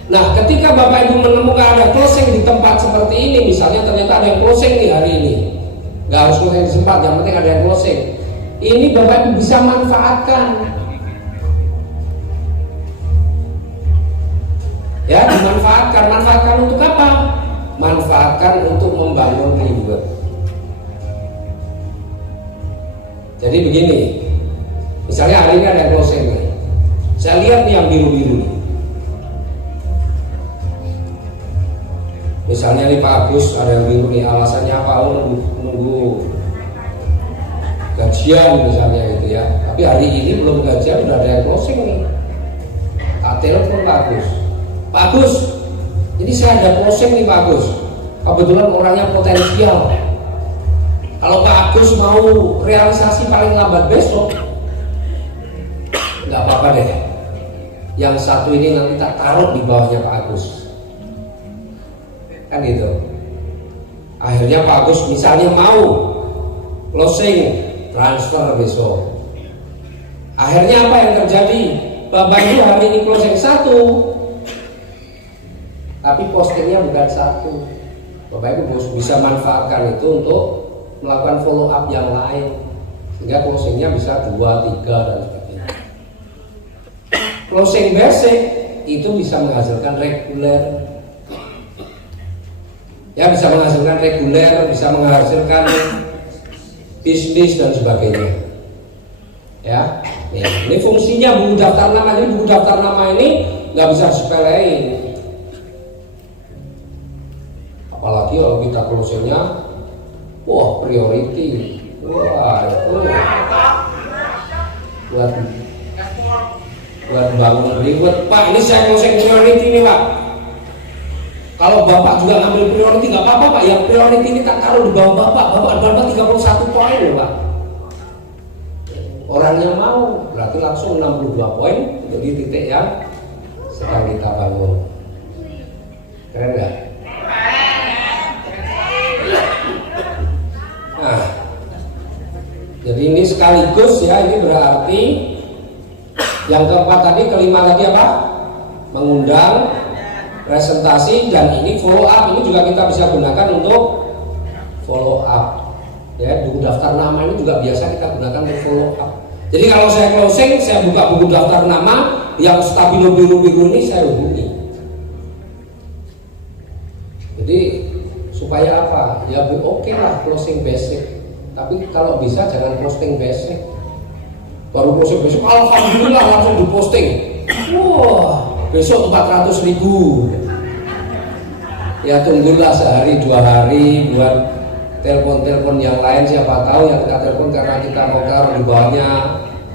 Nah, ketika Bapak Ibu menemukan ada closing di tempat seperti ini, misalnya ternyata ada yang closing nih hari ini, nggak harus closing di tempat, yang penting ada yang closing. Ini Bapak Ibu bisa manfaatkan. Ya, dimanfaatkan. Manfaatkan untuk apa? Manfaatkan untuk membangun reward. Jadi begini, misalnya hari ini ada closing nih, saya lihat nih yang biru-biru nih. Misalnya nih Pak Agus ada yang biru nih, alasannya apa? Nunggu gajian misalnya gitu ya. Tapi hari ini belum gajian, udah ada yang closing nih. Tak telepon Pak Agus. Pak Agus, ini saya ada closing nih Pak Agus. Kebetulan orangnya potensial. Kalau Pak Agus mau realisasi paling lambat besok, nggak apa-apa deh. Yang satu ini nanti tak taruh di bawahnya Pak Agus. Kan gitu. Akhirnya Pak Agus misalnya mau closing transfer besok. Akhirnya apa yang terjadi? Bapak Ibu hari ini closing satu, tapi postingnya bukan satu. Bapak Ibu bisa manfaatkan itu untuk melakukan follow up yang lain, sehingga closingnya bisa 2, 3 dan sebagainya. Closing basic itu bisa menghasilkan reguler, ya bisa menghasilkan reguler, bisa menghasilkan bisnis dan sebagainya. Ya, ini fungsinya buku daftar nama. Jadi buku daftar nama ini nggak bisa disepelein. Apalagi kalau kita closingnya, wah priority, wah itu buat bangun reward. Pak, ini saya closing priority nih Pak. Kalau Bapak juga ngambil priority nggak apa-apa Pak. Yang priority ini tak taruh di bawah Bapak. Bapak dapat 31 poin loh Pak. Orangnya mau, berarti langsung 62 poin untuk di titik yang sedang kita bangun. Keren nggak? Nah, jadi ini sekaligus ya, ini berarti yang keempat tadi, kelima tadi apa? Mengundang presentasi, dan ini follow up. Ini juga kita bisa gunakan untuk follow up. Ya, buku daftar nama ini juga biasa kita gunakan untuk follow up. Jadi kalau saya closing, saya buka buku daftar nama yang stabilo biru-biru ini, saya hubungi. Jadi supaya apa? Ya oke lah closing basic. Tapi kalau bisa jangan posting basic. Baru closing basic, alhamdulillah langsung diposting. Wah, besok 400.000. Ya tunggulah sehari 2 hari buat telepon-telepon yang lain, siapa tahu yang kita telepon karena kita mau taruh di bawahnya,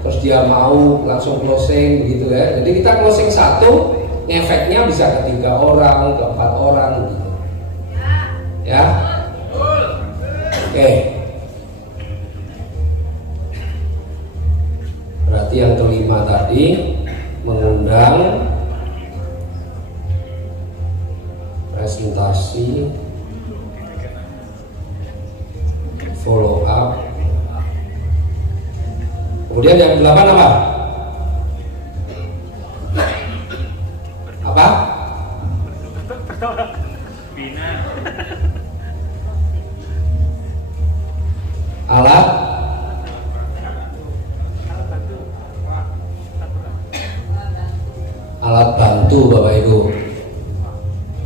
terus dia mau langsung closing gitu ya. Jadi kita closing satu, efeknya bisa ke 3 orang, ke 4 orang gitu. Ya. Oke. Berarti yang kelima tadi mengundang, presentasi, follow up. Kemudian yang 8 apa? Apa? Bina. Alat bantu Bapak Ibu.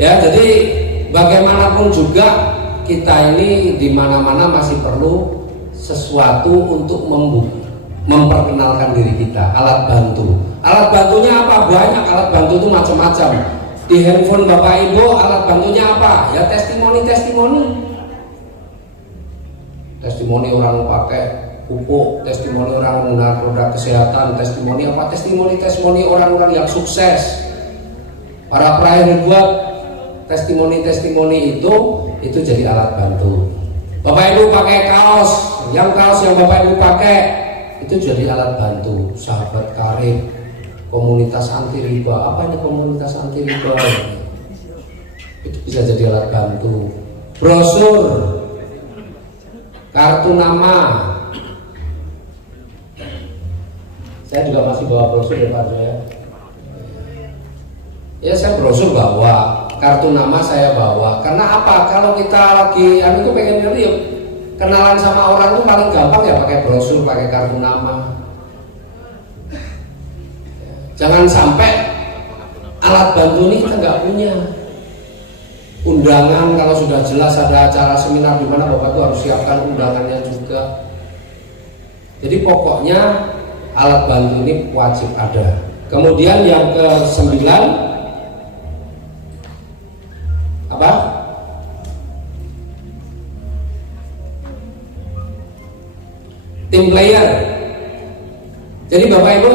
Ya, jadi bagaimanapun juga kita ini di mana-mana masih perlu sesuatu untuk memperkenalkan diri kita. Alat bantu. Alat bantunya apa? Banyak alat bantu itu macam-macam. Di handphone Bapak Ibu alat bantunya apa? Ya testimoni. Testimoni orang pakai pupuk, testimoni orang menggunakan produk kesehatan, testimoni apa? Testimoni orang-orang yang sukses. Para peraih buat testimoni itu jadi alat bantu. Bapak Ibu pakai kaos yang Bapak Ibu pakai itu jadi alat bantu. Sahabat karib, komunitas anti riba. Apa ini komunitas anti riba? Itu bisa jadi alat bantu. Brosur, kartu nama. Saya juga masih bawa brosur ya Pak ya. Ya saya brosur bawa, kartu nama saya bawa. Karena apa? Kalau kita lagi itu pengen ngerti ya, kenalan sama orang itu paling gampang ya pakai brosur, pakai kartu nama. Jangan sampai alat bantu ini kita nggak punya. Undangan kalau sudah jelas ada acara seminar di mana Bapak itu harus siapkan undangannya juga. Jadi pokoknya alat bantu ini wajib ada. Kemudian yang ke-9 apa? Tim player. Jadi Bapak Ibu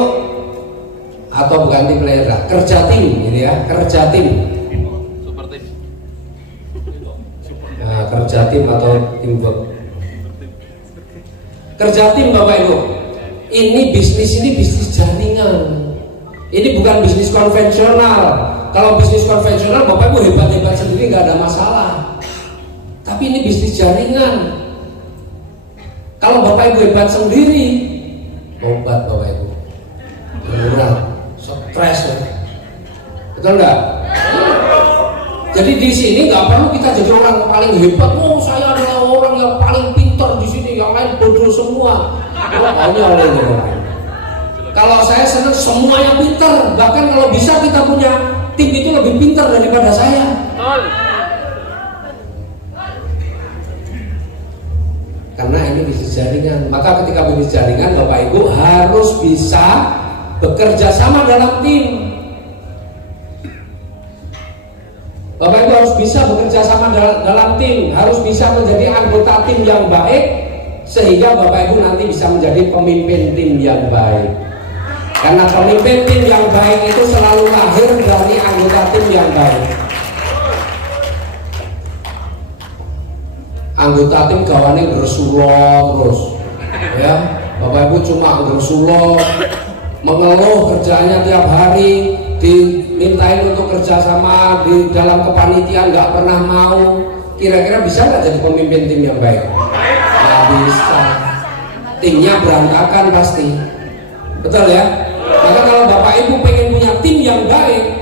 atau bukan tim player lah, kerja tim gitu ya, kerja tim. Super tim. Nah, kerja tim atau teamwork. Kerja tim Bapak Ibu. Ini bisnis jaringan. Ini bukan bisnis konvensional. Kalau bisnis konvensional Bapak Ibu hebat-hebat sendiri nggak ada masalah. Tapi ini bisnis jaringan. Kalau Bapak Ibu hebat sendiri, obat Bapak Ibu. Berat, stres, betul nggak? Jadi di sini nggak perlu kita jadi orang yang paling hebat. Oh saya adalah orang yang paling pintar di sini, yang lain bodoh semua. Pokoknya oleh kalau saya senang semuanya pintar, bahkan kalau bisa kita punya tim itu lebih pintar daripada saya. Karena ini bisnis jaringan. Maka ketika bisnis jaringan Bapak Ibu harus bisa bekerja sama dalam tim. Bapak Ibu harus bisa bekerja sama dalam tim, harus bisa menjadi anggota tim yang baik, sehingga Bapak Ibu nanti bisa menjadi pemimpin tim yang baik. Karena pemimpin tim yang baik itu selalu lahir dari anggota tim yang baik. Anggota tim gawane gersulo terus, ya Bapak Ibu cuma gersulo, mengeluh kerjaannya tiap hari, dimintain untuk kerjasama di dalam kepanitiaan nggak pernah mau. Kira-kira bisa nggak jadi pemimpin tim yang baik? Nggak bisa. Timnya berantakan pasti. Betul ya? Maka kalau Bapak Ibu pengen punya tim yang baik,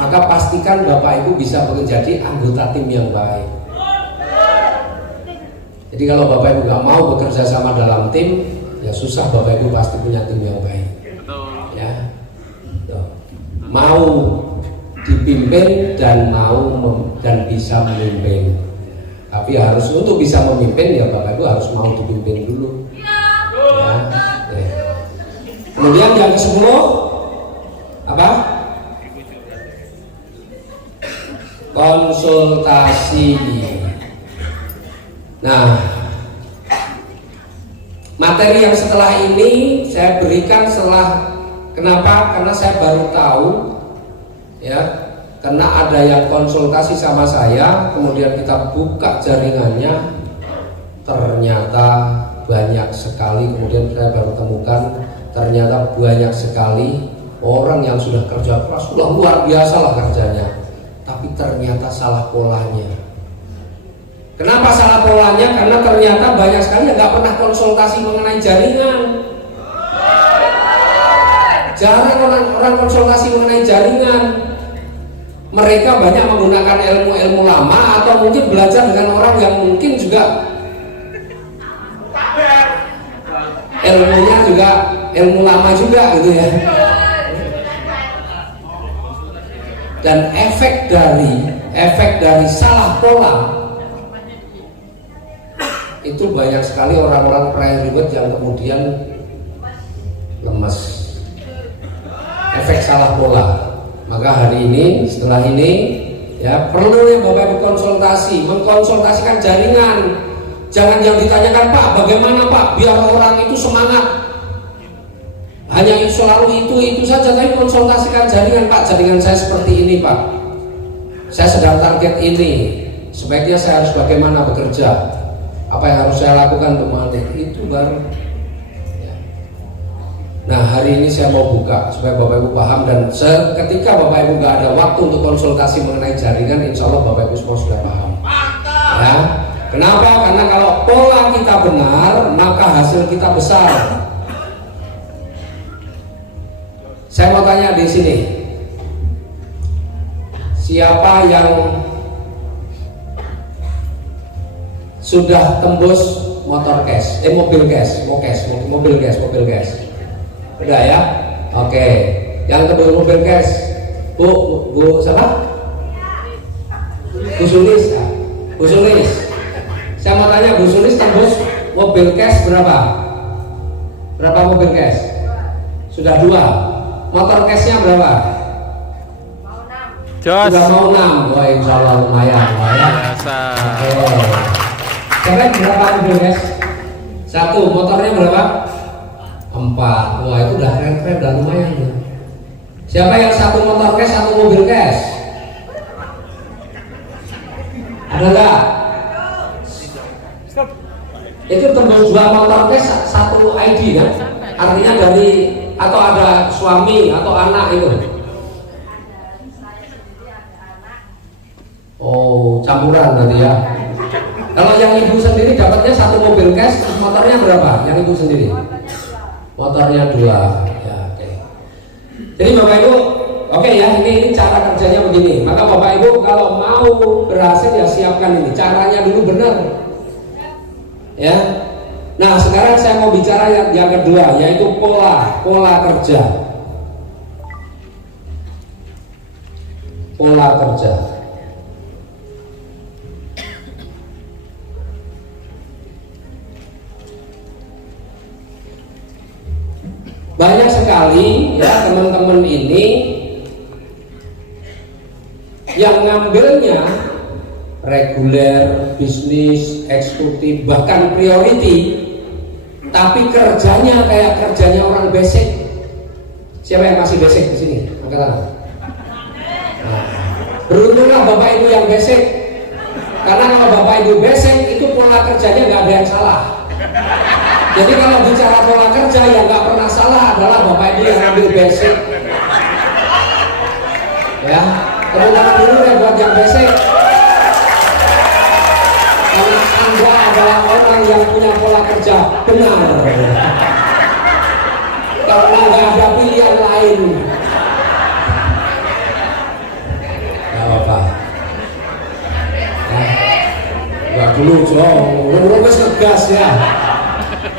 maka maka pastikan Bapak Ibu bisa menjadi anggota tim yang baik. Jadi kalau Bapak Ibu nggak mau bekerja sama dalam tim, ya susah Bapak Ibu pasti punya tim yang baik. Ya, tuh. Mau dipimpin dan dan bisa memimpin. Tapi harus untuk bisa memimpin ya Bapak Ibu harus mau dipimpin dulu. Ya. Kemudian yang ke-10 apa? Konsultasi. Nah, materi yang setelah ini saya berikan kenapa? Karena saya baru tahu ya, karena ada yang konsultasi sama saya, kemudian kita buka jaringannya, ternyata banyak sekali, kemudian saya baru temukan ternyata banyak sekali orang yang sudah kerja keras, sudah luar biasa lah kerjanya, tapi ternyata salah polanya. Kenapa salah polanya? Karena ternyata banyak sekali yang nggak pernah konsultasi mengenai jaringan. Jarang orang konsultasi mengenai jaringan. Mereka banyak menggunakan ilmu-ilmu lama atau mungkin belajar dengan orang yang mungkin juga ilmunya juga ilmu lama juga gitu ya. Dan efek dari salah pola itu banyak sekali orang-orang private yang kemudian lemes. Efek salah pola. Maka hari ini, setelah ini ya perlu ya Bapak Ibu mengkonsultasikan jaringan. Jangan yang ditanyakan, Pak, bagaimana Pak biar orang itu semangat. Hanya selalu itu saja, tapi konsultasikan jaringan, Pak. Jaringan saya seperti ini, Pak. Saya sedang target ini. Sebaiknya saya harus bagaimana bekerja? Apa yang harus saya lakukan untuk mengatur itu baru. Nah, hari ini saya mau buka supaya Bapak Ibu paham, dan ketika Bapak Ibu nggak ada waktu untuk konsultasi mengenai jaringan, insya Allah Bapak Ibu semua sudah paham. Ya. Kenapa? Karena kalau pola kita benar, maka hasil kita besar. Saya mau tanya di sini, siapa yang sudah tembus motor cash, mobil cash? Udah ya? Oke. Yang kedua mobil cash, Bu siapa? Bu Sulis. Bu Sulis. Saya mau tanya, Bu Sulis tembus mobil cash berapa? Berapa mobil cash? Sudah 2. Motor cashnya berapa? Sudah mau 6. Wah, insya Allah lumayan. Oke. Sekarang berapa mobil cash? 1. Motornya berapa? 4. Wah, itu udah keren-keren, udah lumayan ya. Siapa yang 1 motor cash, 1 mobil cash? Ada nggak? Itu tembus 2 motor cash, 1 ID kan? Artinya dari atau ada suami atau anak itu. Oh, campuran berarti ya. Kalau yang ibu sendiri dapatnya 1 mobil cash, motornya berapa? Yang ibu sendiri? Motornya 2. Ya, oke. Jadi Bapak Ibu, oke ya, ini cara kerjanya begini. Maka Bapak Ibu kalau mau berhasil ya siapkan ini. Caranya dulu benar. Ya. Nah, sekarang saya mau bicara yang kedua, yaitu pola kerja. Pola kerja. Banyak sekali ya teman-teman ini yang ngambilnya reguler, bisnis, eksekutif, bahkan priority, tapi kerjanya kayak kerjanya orang basic. Siapa yang masih basic di sini? Angkat tangan. Nah, beruntunglah Bapak Ibu yang basic, karena kalau Bapak Ibu basic itu pola kerjanya nggak ada yang salah. Jadi kalau bicara pola kerja yang nggak pernah salah adalah Bapak Ibu yang ambil basic. Ya, tepuk tangan dulu ya buat yang basic. Karena Anda adalah orang yang punya pola kerja benar. Karena nggak ada pilihan lain. dulu Jong, wis ngegas ya.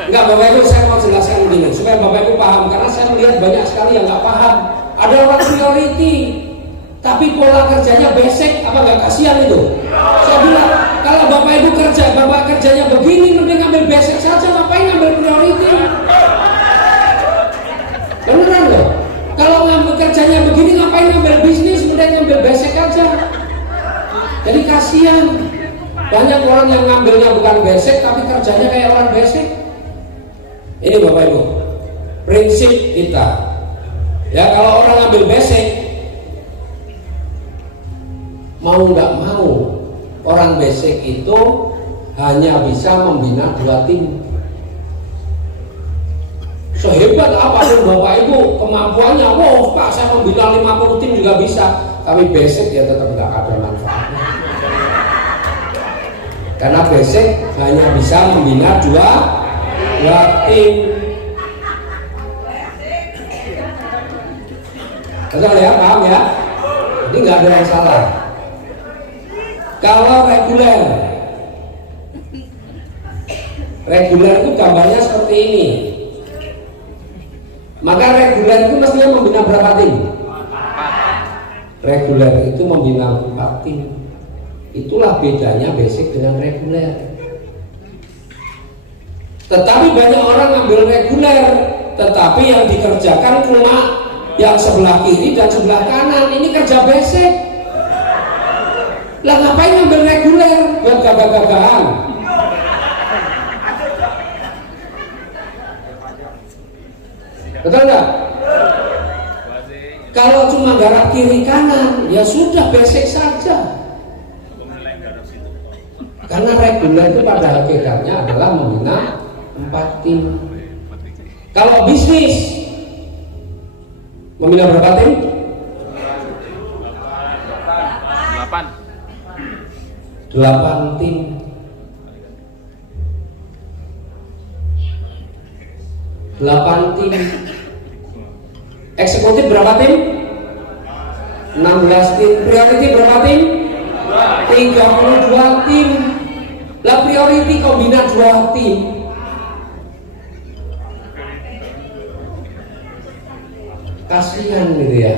Enggak Bapak Ibu, saya mau jelaskan begini supaya Bapak Ibu paham, karena saya melihat banyak sekali yang nggak paham. Ada orang priority tapi pola kerjanya basic, apa nggak kasihan itu? Saya bilang kalau Bapak Ibu kerja, Bapak kerjanya begini, mending ambil basic saja, ngapain ambil priority? Beneran loh. Kalau ngambil kerjanya begini, ngapain ngambil bisnis, mending ngambil basic aja. Jadi kasihan. Banyak orang yang ngambilnya bukan basic tapi kerjanya kayak orang basic. Ini Bapak Ibu, prinsip kita. Ya, kalau orang ngambil basic, mau nggak mau, orang basic itu hanya bisa membina 2 tim. Sehebat apapun Bapak Ibu kemampuannya, wow Pak saya membina 50 tim juga bisa, tapi basic ya tetap nggak ada manfaatnya. Karena basic hanya bisa membina 2 tim. Betul ya, paham ya? Ini nggak ada yang salah. Kalau reguler itu gambarnya seperti ini. Maka reguler itu mestinya membina berapa tim? Reguler itu membina 4 tim. Itulah bedanya basic dengan reguler. Tetapi banyak orang ngambil reguler, tetapi yang dikerjakan cuma yang sebelah kiri dan sebelah kanan. Ini kerja basic. Lah ngapain ngambil reguler? Buat gagah-gagahan. Betul nggak? Kalau cuma garap kiri kanan, ya sudah basic saja. Karena reguler itu pada hakikatnya adalah membina 4 tim. Kalau bisnis membina berapa tim? 8 tim. 8 tim. Eksekutif berapa tim? 16 tim. Priority berapa tim? 32 tim. Lah priority kombinat 2 tim. Kasihan gitu ya.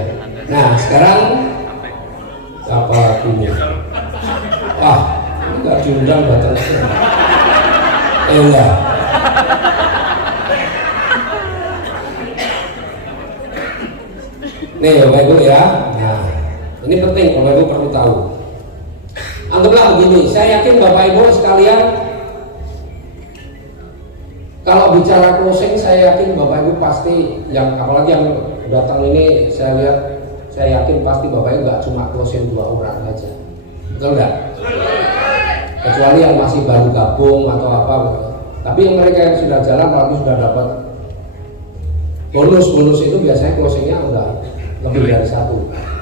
Nah sekarang apa lagunya? Wah, nggak diundang datang. Enggak. Nih Bapak Ibu ya. Nah, ini penting Bapak Ibu perlu tahu. Anggaplah begini, saya yakin Bapak Ibu sekalian kalau bicara closing, saya yakin Bapak Ibu pasti yang apalagi yang datang ini saya lihat, saya yakin pasti Bapak Ibu nggak cuma closing 2 orang aja, betul nggak? Kecuali yang masih baru gabung atau apa, tapi yang mereka yang sudah jalan apalagi sudah dapat bonus itu biasanya closingnya udah lebih dari 1.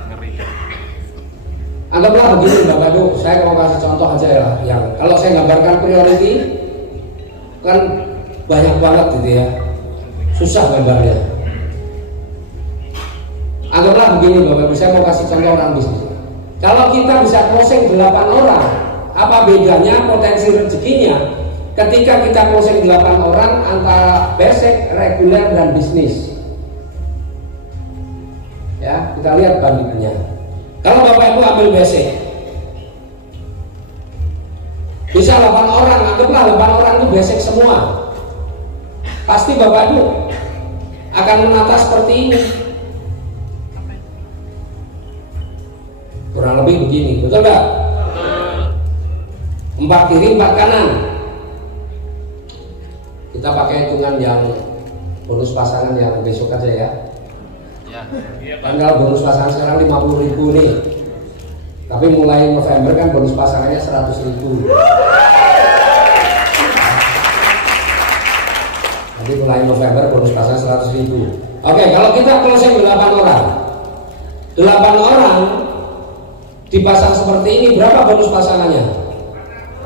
Anggaplah begini Bapak Ibu, saya mau kasih contoh aja ya, yang kalau saya gambarkan priority kan banyak banget gitu ya, susah gambarnya. Anggaplah begini Bapak Ibu, saya mau kasih contoh orang bisnis. Kalau kita bisa closing 8 orang, apa bedanya potensi rezekinya ketika kita closing 8 orang antara basic, reguler, dan bisnis? Ya, kita lihat bandingannya. Kalau Bapak Ibu ambil basic, bisa 8 orang, anggaplah 8 orang itu basic semua. Pasti Bapak Ibu akan menata seperti ini. Kurang lebih begini, betul nggak? 4 kiri, 4 kanan. Kita pakai hitungan yang bonus pasangan yang besok aja ya. Kan kalau bonus pasangan sekarang 50.000 nih, tapi mulai November kan bonus pasangannya 100.000. Jadi mulai November bonus pasangan 100.000. Oke, kalau kita closing 8 orang, 8 orang dipasang seperti ini, berapa bonus pasangannya?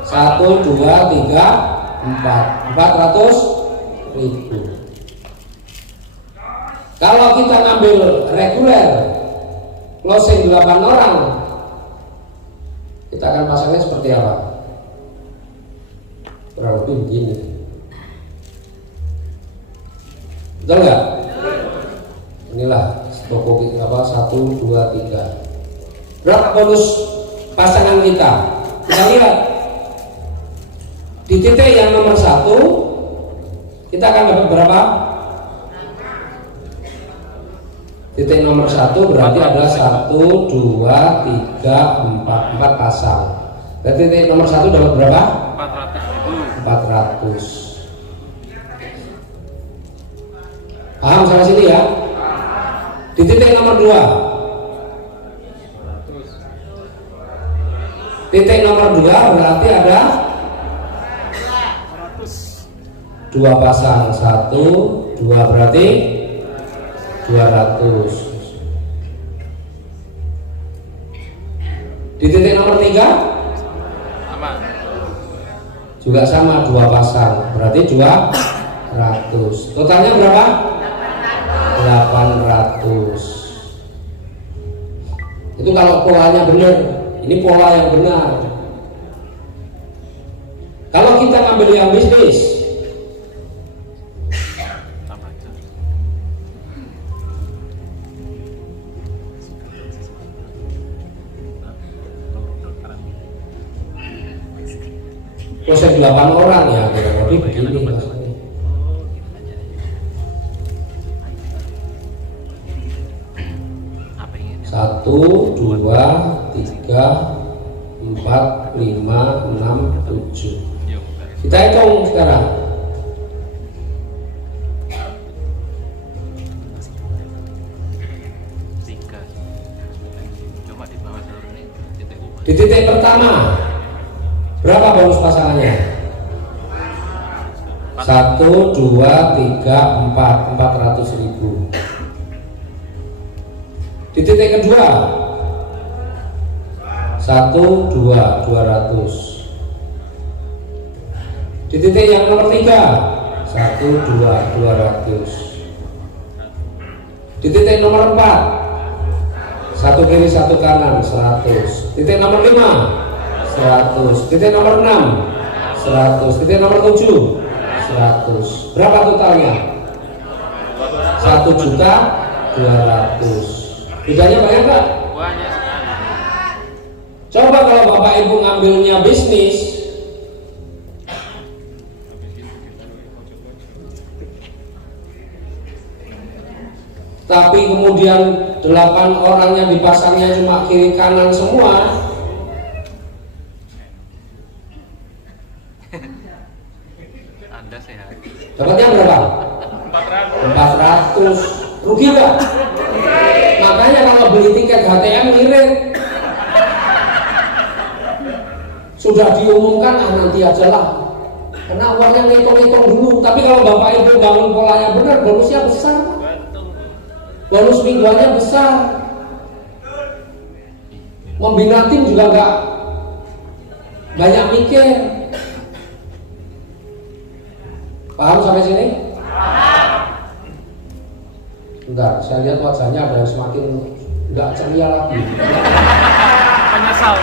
1, 2, 3, 4, 400.000. Kalau kita ngambil reguler closing 8 orang, kita akan pasangnya seperti apa? kurang lebih begini. Betul nggak? Inilah toko kita apa 1, 2, 3. Berapa bonus pasangan kita? Kita lihat di titik yang nomor 1 kita akan dapat berapa? Titik nomor 1 berarti adalah 1, 2, 3, 4 pasang. Berarti titik nomor 1 dapat berapa? 400. Paham sampai sini ya? Di titik nomor 2. Titik nomor 2 berarti ada 2 pasang. 1, 2 berarti 200. Di titik nomor 3 juga sama 2 pasang, berarti 200. Totalnya berapa? 800. Itu kalau polanya benar. Ini pola yang benar. Kalau kita ngambil yang bisnis, proses 8 orang ya, kurang lebih begini maksudnya. 1, 2, 3, 4, 5, 6, 7. Kita hitung sekarang. Di titik pertama berapa bonus pasangannya? 1, 2, 3, 4, 400.000. Di titik kedua 1, 2, 200. Di titik yang nomor 3 1, 2, 200. Di titik nomor 4 1 kiri 1 kanan 100. Titik nomor 5 100. Titik nomor 6 100. Titik nomor 7 100. Berapa totalnya? 1.200.000. Bedanya banyak nggak? Banyak sekali. Coba kalau Bapak Ibu ngambilnya bisnis, tapi kemudian 8 orangnya dipasangnya cuma kiri kanan semua, Anda sehat. dapatnya berapa? 400. Rugi nggak? Makanya kalau beli tiket HTM ngirit. Sudah diumumkan nanti aja lah, karena uangnya ngitung-ngitung dulu. Tapi kalau Bapak Ibu bangun polanya benar, bonusnya besar. Bonus mingguannya besar. Membina tim juga nggak banyak mikir. Paham sampai sini? Bentar, saya lihat wajahnya ada yang semakin nggak ceria lagi. Menyesal.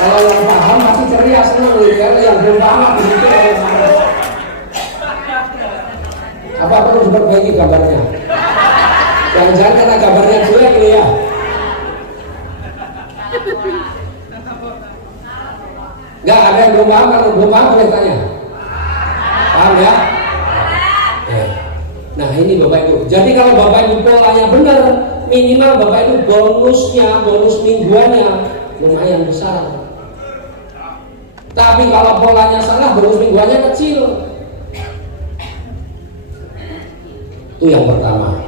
Kalau yang paham pasti ceria, senang ya. Yang belum paham begitu. Apa perlu diperbaiki gambarnya? Jangan-jangan karena gambarnya jelek ini ya. Nggak ada yang belum paham. Kalau belum paham boleh tanya. Paham ya? Nah ini Bapak Ibu. Jadi kalau Bapak Ibu polanya benar, minimal Bapak Ibu bonusnya, bonus mingguannya lumayan besar. Tapi kalau polanya salah, bonus mingguannya kecil. Itu yang pertama.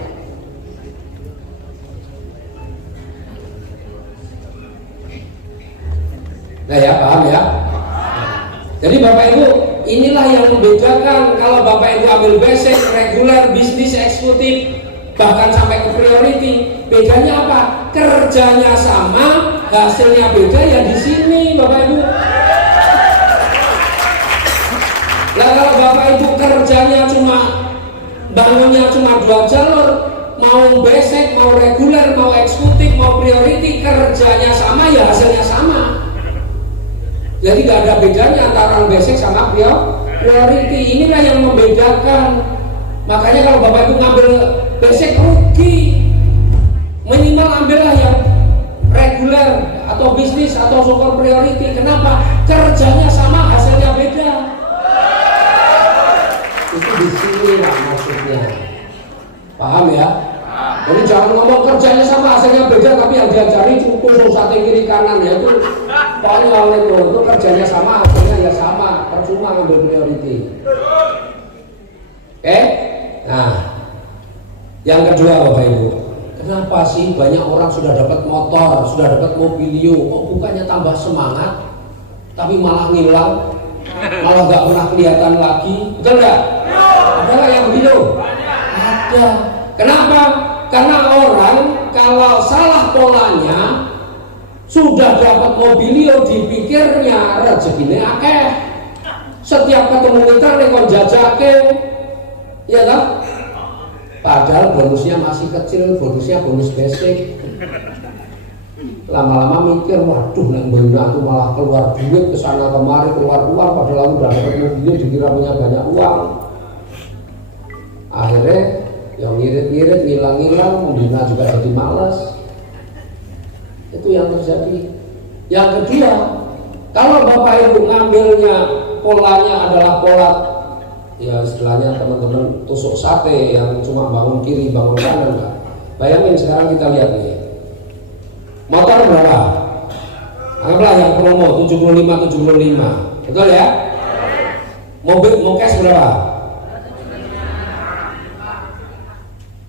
Nah ya, paham ya? Jadi Bapak Ibu, inilah yang membedakan kalau Bapak Ibu ambil basic, reguler, bisnis, eksekutif, bahkan sampai ke priority. Bedanya apa? Kerjanya sama, hasilnya beda ya di sini Bapak Ibu. Nah kalau Bapak Ibu kerjanya cuma bangunnya cuma 2 jalur, mau basic, mau reguler, mau eksekutif, mau priority, kerjanya sama ya hasilnya sama. Jadi nggak ada bedanya antara basic sama priority. Inilah yang membedakan. Makanya kalau Bapak Ibu ngambil basic rugi. Minimal ambillah yang reguler atau bisnis atau super priority. Kenapa? Kerjanya sama, hasilnya beda. Itu di sini lah maksudnya. Paham ya? Jadi jangan ngomong kerjanya sama, hasilnya beda, tapi yang diajari cukup sate kiri kanan ya itu konyol itu kerjanya sama, hasilnya ya sama, percuma ngambil priority. Oke? Nah, yang kedua Bapak Ibu, kenapa sih banyak orang sudah dapat motor, sudah dapat mobilio, kok bukannya tambah semangat, tapi malah ngilang, malah nggak pernah kelihatan lagi, betul nggak? Ada nggak yang begitu? Ada. Kenapa? Karena orang kalau salah polanya sudah dapat mobilio dipikirnya rezekinya akeh. Setiap ketemu kita rekon jajake, ya kan? Padahal bonusnya masih kecil, bonusnya bonus basic. Lama-lama mikir, waduh nang benar tuh malah keluar duit ke sana kemari keluar uang, padahal aku udah dapat mobilio dikira punya banyak uang. Akhirnya yang ngirit-ngirit, ngilang-ngilang, membina juga jadi malas. Itu yang terjadi. Yang kedua, kalau Bapak Ibu ngambilnya polanya adalah pola, ya istilahnya teman-teman tusuk sate yang cuma bangun kiri, bangun kanan, Pak. Bayangin sekarang kita lihat nih. Motor berapa? Anggaplah yang promo 75. Betul ya? Mobil Mokes berapa?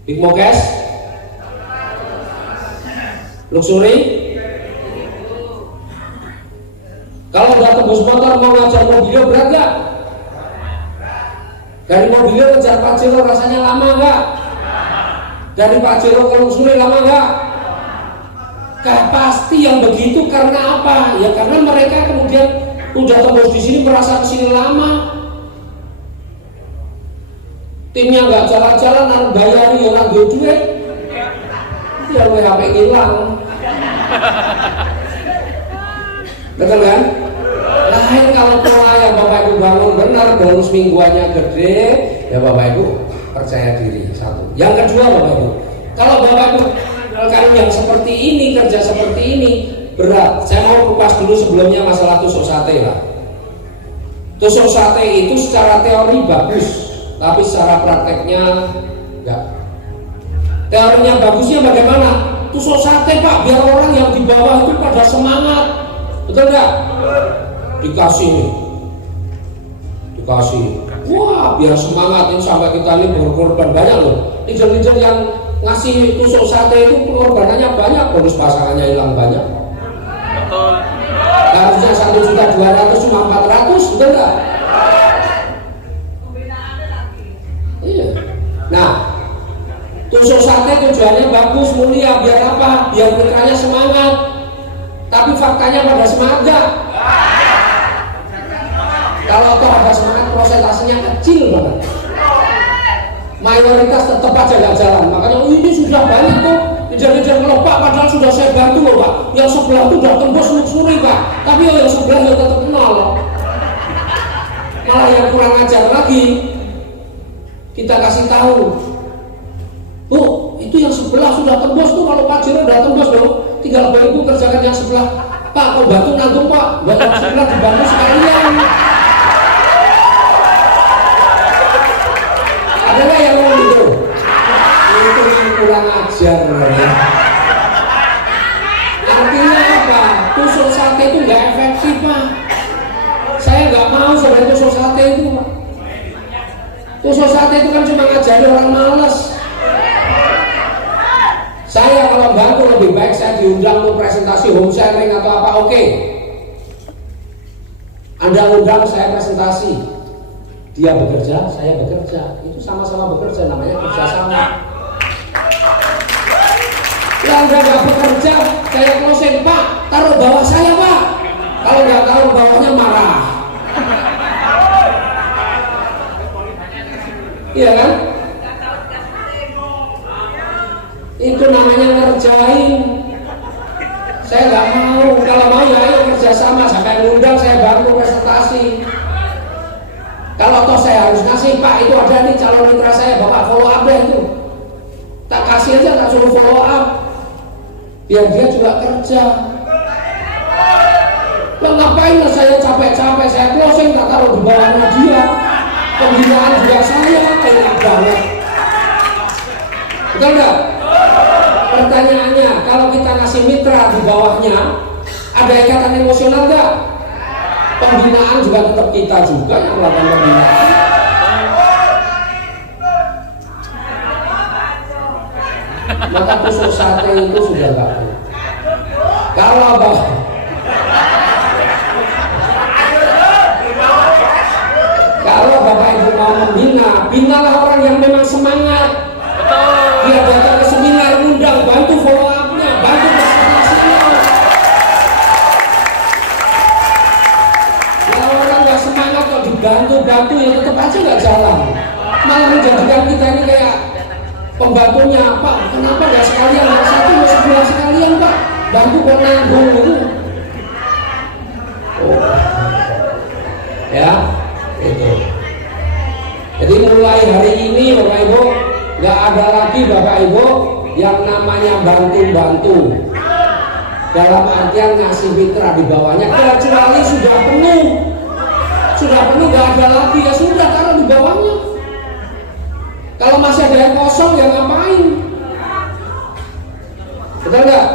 Big Mokes, luxury. Kalau udah tembus motor mau ngajar mobilio berat gak? Dari mobilio ngejar Pajero rasanya lama gak? Dari Pajero ke luxury lama gak? Gak pasti yang begitu. Karena apa? Ya karena mereka kemudian udah tembus di sini merasa kesini lama. Timnya nggak jalan-jalan, harus bayari orang duit, itu yang HP hilang. Betul kan? Lain kalau pola yang Bapak Ibu bangun benar, bonus mingguannya gede, ya Bapak Ibu percaya diri. Satu. Yang kedua Bapak Ibu, kalau Bapak Ibu kalau yang seperti ini, kerja seperti ini berat. Saya mau kupas dulu sebelumnya masalah tusuk sate lah. Tusuk sate itu secara teori bagus, tapi secara prakteknya enggak. Teorinya bagusnya bagaimana? Tusuk sate Pak, biar orang yang di bawah itu pada semangat, betul nggak? Dikasih, wah biar semangat ini sampai kita ini berkorban banyak loh. Leader-leader yang ngasih tusuk sate itu pengorbanannya banyak, bonus pasangannya hilang banyak. Betul. Harusnya 1.200.000 cuma 400, betul nggak? Iya. Nah, tusuk sate tujuannya bagus, mulia, biar apa? Biar mitranya semangat. Tapi faktanya pada semangat gak? Kalau toh ada semangat, prosentasenya kecil banget. Mayoritas tetap aja gak jalan. Makanya ini sudah banyak tuh kejar-kejar ngelopak, padahal sudah saya bantu loh Pak. Yang sebelah itu udah tembus luxury Pak, tapi yang sebelah ya tetap nol. Malah yang kurang ajar lagi, kita kasih tahu, Bu, itu yang sebelah sudah tembus tuh, kalau Pajero udah tembus dong, tinggal Bapak Ibu kerjakan yang sebelah. Pak, kau bantu nanggung Pak, buat yang sebelah dibantu sekalian. Ada nggak yang ngomong gitu? Itu yang kurang ajar ya. Artinya apa? Tusuk sate itu nggak efektif Pak. Saya nggak mau sebenarnya tusuk sate itu Pak. Tusuk sate itu kan cuma ngajari orang malas. Saya kalau bantu lebih baik saya diundang untuk presentasi home sharing atau apa, oke. Anda undang saya presentasi, dia bekerja, saya bekerja, itu sama-sama bekerja, namanya kerjasama. Ya Anda nggak bekerja, saya closing Pak, taruh bawah saya Pak. Kalau nggak taruh bawahnya marah. Iya kan? Itu namanya ngerjain. Saya nggak mau. Kalau mau ya ayo kerjasama. Sampai ngundang saya harus ngasih, Pak itu ada nih calon mitra saya, Bapak follow up deh itu. Tak kasih aja, tak suruh follow up. Biar dia juga kerja. Lo ngapain lah saya capek-capek, saya closing tak taruh di bawahnya dia. Pembinaan juga saya, enak banget. Betul nggak? Pertanyaannya, kalau kita ngasih mitra di bawahnya, ada ikatan emosional nggak? Pembinaan juga tetap kita juga yang melakukan pembinaan. Maka tusuk sate itu sudah nggak. Kalau Bapak Ibu mau membina, binalah orang yang memang semangat. Dia datang ke seminar, undang, bantu follow up-nya, bantu presentasinya. Kalau orang nggak semangat kok dibantu ya tetap aja nggak jalan. Malah menjadikan kita ini kayak pembantunya, Pak. Kenapa nggak sekalian yang satu mau sebelah sekalian, Pak? Bantu kok nanggung itu. Ya, itu. Jadi mulai hari ini Bapak Ibu nggak ada lagi Bapak Ibu yang namanya bantu-bantu. Dalam artian ngasih mitra di bawahnya, kecuali sudah penuh nggak ada lagi ya sudah taruh di bawahnya. Kalau masih ada yang kosong ya ngapain? Betul nggak?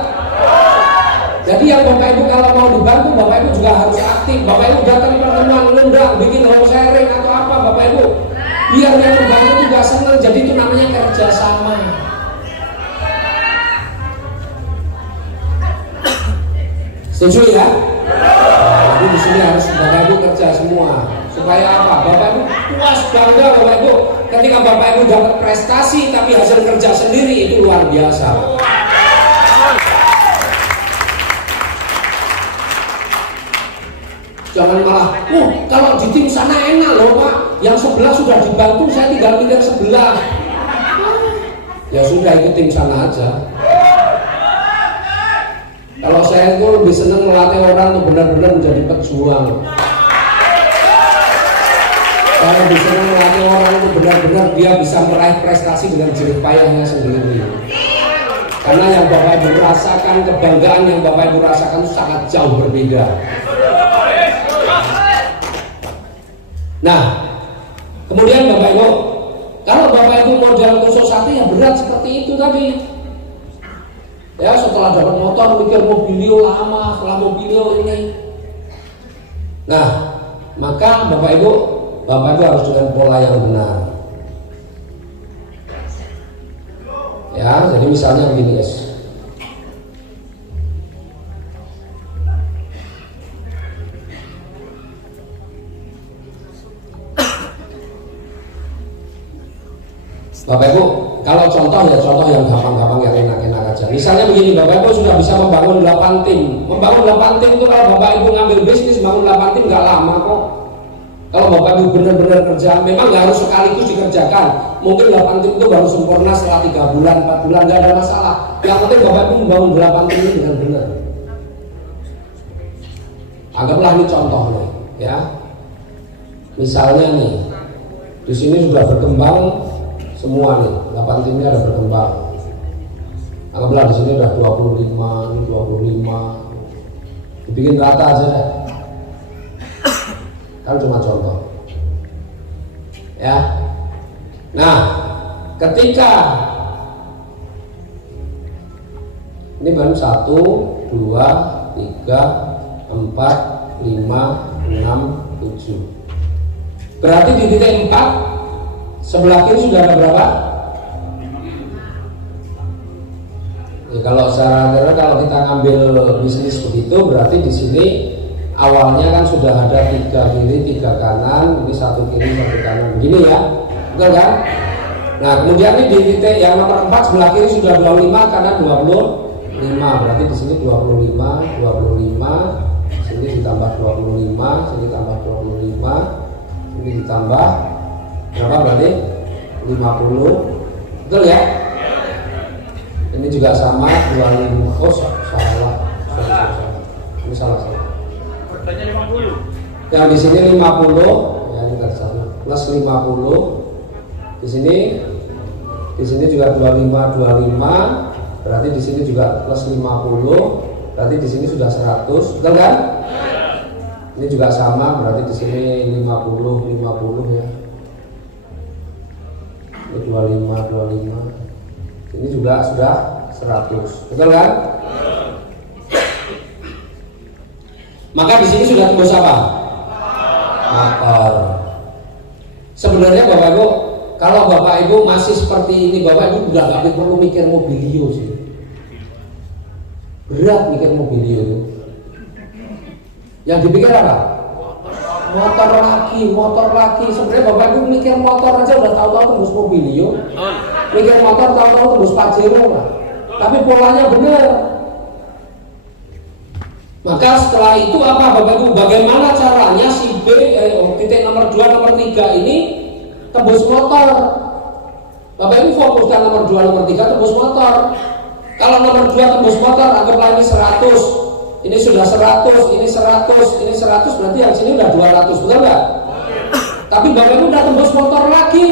Jadi yang Bapak Ibu kalau mau dibantu, Bapak Ibu juga harus aktif. Bapak Ibu datang pertemuan, ngundang, bikin home sharing atau apa Bapak Ibu. Biar yang membantu juga senang. Jadi itu namanya kerjasama. Setuju ya? Jadi di sini harus Bapak Ibu kerja semua. Supaya apa? Bapak Ibu puas bangga Bapak Ibu. Ketika Bapak Ibu dapat prestasi tapi hasil kerja sendiri itu luar biasa. Jangan malah, kalau di tim sana enak loh Pak, yang sebelah sudah dibantu, saya tinggal pindah sebelah. Ya sudah, ikut tim sana aja. Kalau saya itu lebih senang melatih orang untuk benar-benar menjadi pejuang. Saya lebih senang melatih orang untuk benar-benar dia bisa meraih prestasi dengan jerih payahnya sendiri. Karena yang Bapak Ibu rasakan, kebanggaan yang Bapak Ibu rasakan itu sangat jauh berbeda. Nah, kemudian Bapak Ibu, kalau Bapak Ibu modal tusuk sate ya berat seperti itu tadi. Ya setelah dapat motor mikir mobilio lama, setelah mobilio ini. Nah, maka Bapak Ibu harus dengan pola yang benar. Ya, jadi misalnya begini guys. Bapak Ibu, kalau contoh yang gampang-gampang, yang enak-enak aja. Misalnya begini, Bapak Ibu sudah bisa membangun 8 tim. Membangun 8 tim itu kalau Bapak Ibu ngambil bisnis, bangun 8 tim nggak lama kok. Kalau Bapak Ibu benar-benar kerja, memang nggak harus sekaligus dikerjakan. Mungkin 8 tim itu baru sempurna setelah 3 bulan, 4 bulan, nggak ada masalah. Yang penting Bapak Ibu membangun 8 tim ini dengan benar. Anggaplah ini contoh nih, ya. Misalnya nih, di sini sudah berkembang semua nih, 8 timnya ada berkembang. Anggaplah di sini udah 25, ini 25. Dibikin rata aja deh. Kan cuma contoh. Ya. Nah, ketika ini baru 1, 2, 3, 4, 5, 6, 7. Berarti di titik 4 sebelah kiri sudah ada berapa? Ya, kalau secara kalau kita ngambil bisnis begitu, berarti di sini awalnya kan sudah ada 3 kiri, 3 kanan, ini 1 kiri, 1 kanan, begini ya, betul kan? Nah kemudian ini di titik yang nomor 4 sebelah kiri sudah 25, kanan 25, berarti di sini 25, 25, sini ditambah 25, sini tambah 25, ini ditambah berapa berarti? 50, betul ya? Ini juga sama 25. Oh salah. Ini salah. Bertanya 50. Yang di sini 50, ya ini enggak salah. plus 50. Di sini juga 25, berarti di sini juga plus 50, berarti di sini sudah 100, betul kan? Ini juga sama, berarti di sini 50 ya. Ini 25. Ini juga sudah 100, betul kan? Maka di sini sudah tembus apa? Motor. Sebenarnya Bapak Ibu, kalau Bapak Ibu masih seperti ini, Bapak Ibu udah nggak perlu mikir mobilio sih. Berat mikir mobilio itu. Yang dipikir apa? Motor lagi. Sebenarnya Bapak Ibu mikir motor aja udah tahu-tahu tembus mobilio. Mikir motor tahu-tahu tembus Pajero lah. Tapi polanya benar. Maka setelah itu apa Bapak Ibu? Bagaimana caranya si titik nomor 2, nomor 3 ini tembus motor? Bapak Ibu fokuskan nomor 2, nomor 3 tembus motor. Kalau nomor 2 tembus motor, anggaplah ini 100. Ini sudah 100, ini 100, ini 100, berarti yang sini udah 200, betul nggak? Tapi Bapak Ibu udah tembus motor lagi.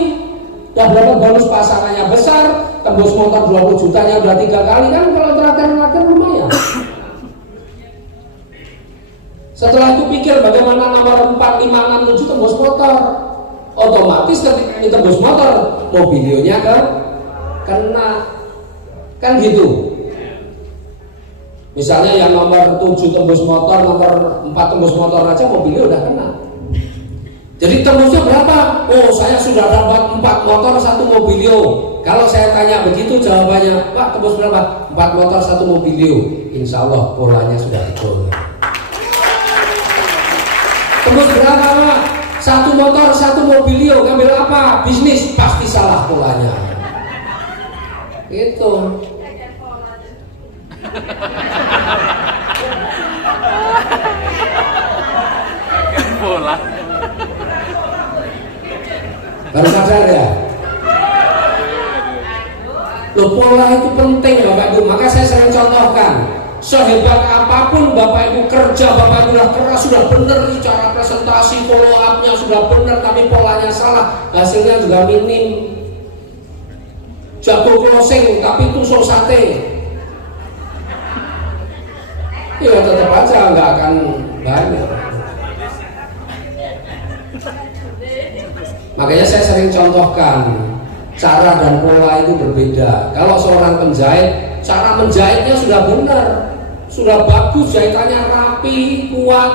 Udah berapa bonus pasangannya besar, tembus motor 20 jutanya udah 3 kali kan, kalau terakhir lumayan. Setelah itu pikir bagaimana nomor 4, 5, 6, 7 tembus motor. Otomatis ketika ini tembus motor, mobilionya kan kena. Kan gitu. Misalnya yang nomor 7 tembus motor, nomor 4 tembus motor aja mobilnya udah kena. Jadi tembusnya berapa? Oh, saya sudah dapat 4 motor 1 mobilio. Kalau saya tanya begitu jawabannya, Pak tembus berapa? 4 motor 1 mobilio. Insya Allah polanya sudah betul. Tembus berapa Pak? 1 motor 1 mobilio. Ngambil apa? Bisnis. Pasti salah polanya. Itu. Pola. Baru sadar ya? Loh, pola itu penting Bapak Ibu. Maka saya sering contohkan. Sehebat apapun Bapak Ibu kerja, Bapak Ibu sudah keras, sudah benar nih cara presentasi, follow up-nya sudah benar, tapi polanya salah, hasilnya juga minim. Jago closing, tapi tusuk sate. Ya tetap aja nggak akan banyak. Makanya saya sering contohkan cara dan pola itu berbeda. Kalau seorang penjahit, cara menjahitnya sudah benar, sudah bagus, jahitannya rapi, kuat,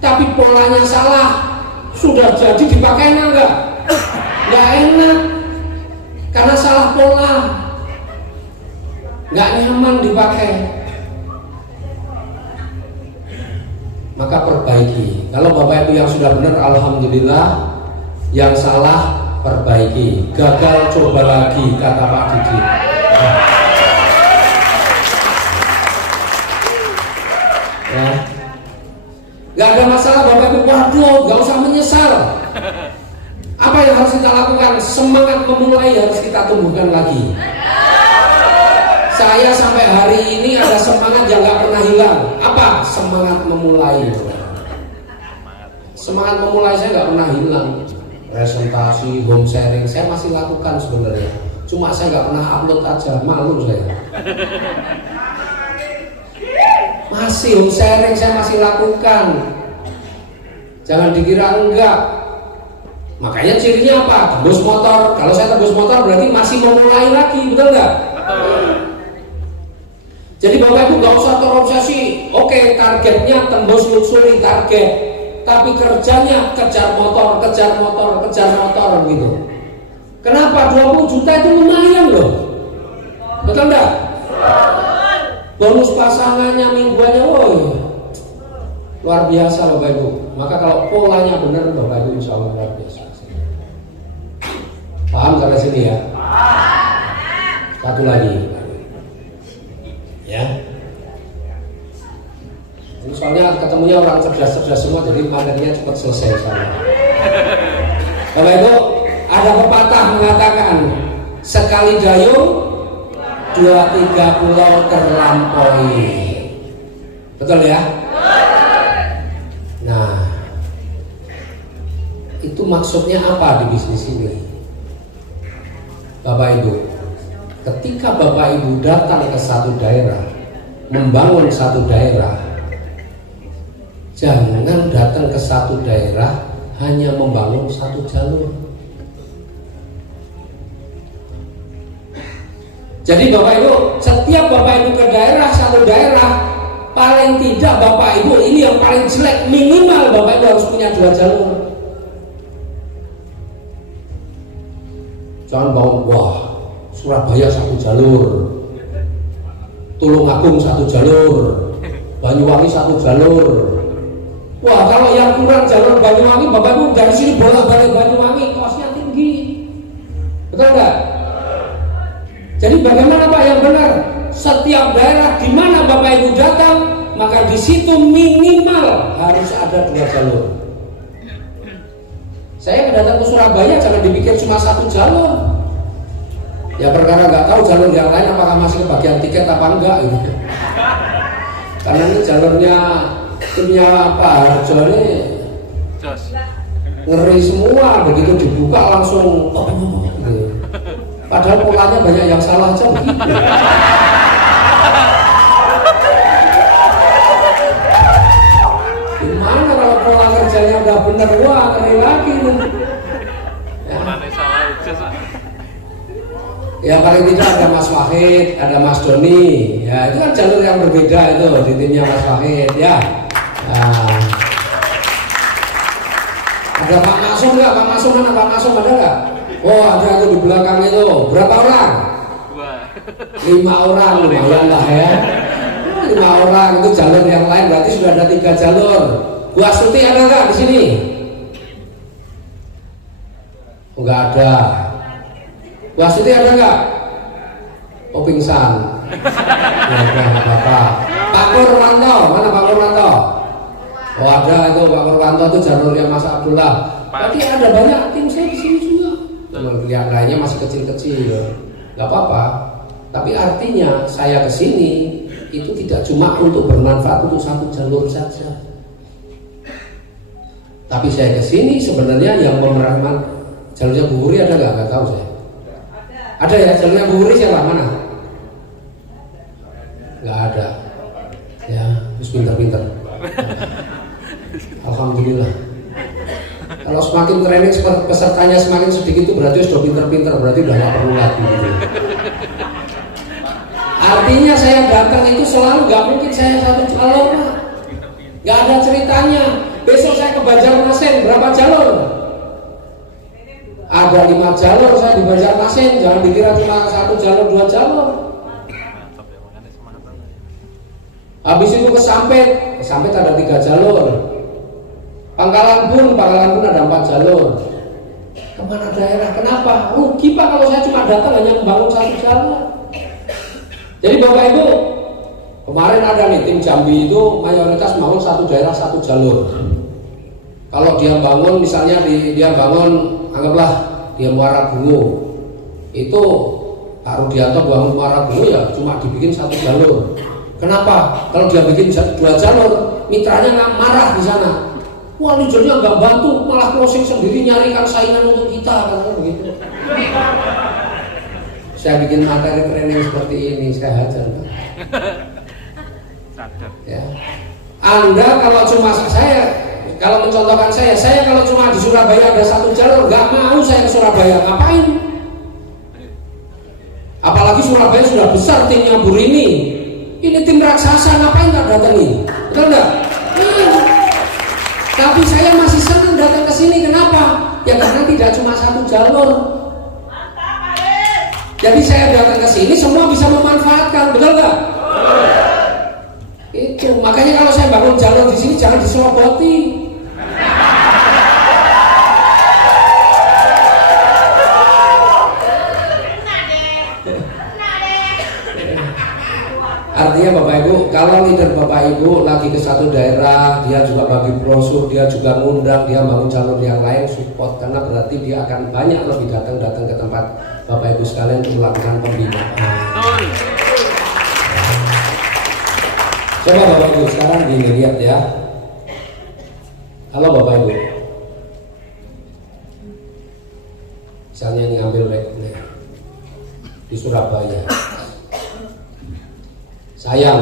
tapi polanya salah, sudah jadi dipakainya enggak enak, karena salah pola, nggak nyaman dipakai. Maka perbaiki. Kalau Bapak Ibu yang sudah benar, alhamdulillah. Yang salah perbaiki. Gagal coba lagi, kata Pak Didi. Ya. Gak ada masalah Bapak Ibu. Waduh, gak usah menyesal. Apa yang harus kita lakukan? Semangat memulai harus kita tumbuhkan lagi. Saya sampai hari ini ada semangat yang gak pernah hilang. Apa? Semangat memulai. Semangat memulai saya gak pernah hilang. Presentasi, home sharing saya masih lakukan sebenarnya. Cuma saya gak pernah upload aja, malu saya. Masih home sharing saya masih lakukan. Jangan dikira enggak. Makanya cirinya apa? Tembus motor. Kalau saya tembus motor berarti masih memulai lagi, betul nggak? Jadi Bapak Ibu nggak usah terobsesi. Oke, targetnya tembus luxury target, tapi kerjanya kejar motor gitu. Kenapa? 20 juta itu lumayan loh, betul nggak? Bonus pasangannya mingguannya, woi, luar biasa Bapak Ibu. Maka kalau polanya benar Bapak Ibu, insya Allah luar biasa. Paham sampai sini ya? Satu lagi. Ya. Ini soalnya ketemunya orang cerdas-cerdas semua, jadi materinya cepat selesai soalnya. Bapak Ibu, ada pepatah mengatakan sekali dayung 2-3 pulau terlampaui. Betul ya? Nah, Itu maksudnya apa di bisnis ini? Bapak Ibu, ketika Bapak Ibu datang ke satu daerah, membangun satu daerah, jangan datang ke satu daerah hanya membangun satu jalur. Jadi Bapak Ibu, setiap Bapak Ibu ke daerah, satu daerah, paling tidak Bapak Ibu, ini yang paling jelek, minimal Bapak Ibu harus punya 2 jalur. Jangan bangun, wah Surabaya 1 jalur, Tulungagung 1 jalur, Banyuwangi 1 jalur. Wah, kalau yang kurang jalur Banyuwangi, Bapak Ibu dari sini bolak-balik Banyuwangi, kosnya tinggi. Betul enggak? Jadi bagaimana Pak yang benar? Setiap daerah di mana Bapak Ibu datang, maka di situ minimal harus ada 2 jalur. Saya datang ke Surabaya jangan dipikir cuma 1 jalur. Ya perkara nggak tahu jalur yang lain apakah masih kebagian tiket apa enggak gitu. Karena ini jalurnya timnya Pak Harjo ini ngeri semua, begitu dibuka langsung gitu. Padahal polanya banyak yang salah aja begitu. Gimana kalau pola kerjanya udah bener, wah ngeri lagi nih. Ya paling tidak ada Mas Wahid, ada Mas Doni, ya itu kan jalur yang berbeda itu di timnya Mas Wahid ya. Nah, ada Pak Masum nggak? Pak Masum mana? Pak Masum ada nggak? Oh ada aku di belakang itu. Berapa orang? 5 orang, lumayan lah ya. 5 orang itu jalur yang lain berarti sudah ada 3 jalur. Bu Astuti ada nggak di sini? Nggak ada. Bu Astuti ada nggak? Oh pingsan. Ya udah nggak apa-apa. Pak Purwanto, mana Pak Purwanto? Oh ada itu Pak Purwanto itu jalurnya Mas Abdullah. Tapi ada banyak tim saya di sini juga. Yang lainnya masih kecil-kecil, nggak apa-apa. Tapi artinya saya ke sini itu tidak cuma untuk bermanfaat untuk 1 jalur saja. Tapi saya ke sini sebenarnya yang memerankan jalurnya Bu Wuri ada nggak? Nggak tahu saya. Ada ya jalurnya Bu Wuri siapa mana? Nggak ada. Ya, terus pinter-pinter. Alhamdulillah. Kalau semakin training pesertanya semakin sedikit itu berarti sudah pinter-pinter, berarti udah nggak perlu lagi. Gitu. Artinya saya datang itu selalu nggak mungkin saya 1 jalur, nggak ada ceritanya. Besok saya ke Banjarmasin berapa jalur? Ada 5 jalur saya di Banjarmasin, jangan dikira cuma 1 jalur 2 jalur. Habis itu ke Sampit ada 3 jalur. Pangkalan Bun ada 4 jalur. Kemana daerah? Kenapa? Rugi Pak kalau saya cuma datang hanya membangun 1 jalur. Jadi Bapak Ibu, kemarin ada nih tim Jambi itu mayoritas bangun 1 daerah 1 jalur. Kalau dia bangun misalnya dia bangun anggaplah dia Muara Bungo, itu Pak Rudianto bangun Muara Bungo ya cuma dibikin 1 jalur. Kenapa? Kalau dia bikin 2 jalur, mitranya nggak marah di sana. Wah leadernya nggak bantu, malah closing sendiri nyarikan saingan untuk kita, kan begitu. Saya bikin materi training seperti ini, saya hajar. Ya. Anda kalau cuma kalau mencontohkan saya kalau cuma di Surabaya ada 1 jalur, nggak mau saya ke Surabaya, ngapain? Apalagi Surabaya sudah besar timnya Bu Rini, ini tim raksasa, ngapain nggak datangi? Betul nggak? Tapi saya masih senang datang ke sini, kenapa? Ya karena tidak cuma 1 jalur. Jadi saya datang ke sini semua bisa memanfaatkan, betul nggak? Itu makanya kalau saya bangun jalur di sini jangan diseroboti. Artinya Bapak Ibu, kalau leader Bapak Ibu lagi ke satu daerah, dia juga bagi brosur, dia juga ngundang, dia bangun jalur yang lain, support, karena berarti dia akan banyak lebih datang ke tempat Bapak Ibu sekalian untuk melakukan pembinaan. Coba Bapak Ibu sekarang dilihat ya. Halo Bapak Ibu. misalnya ini ambil reguler di Surabaya, saya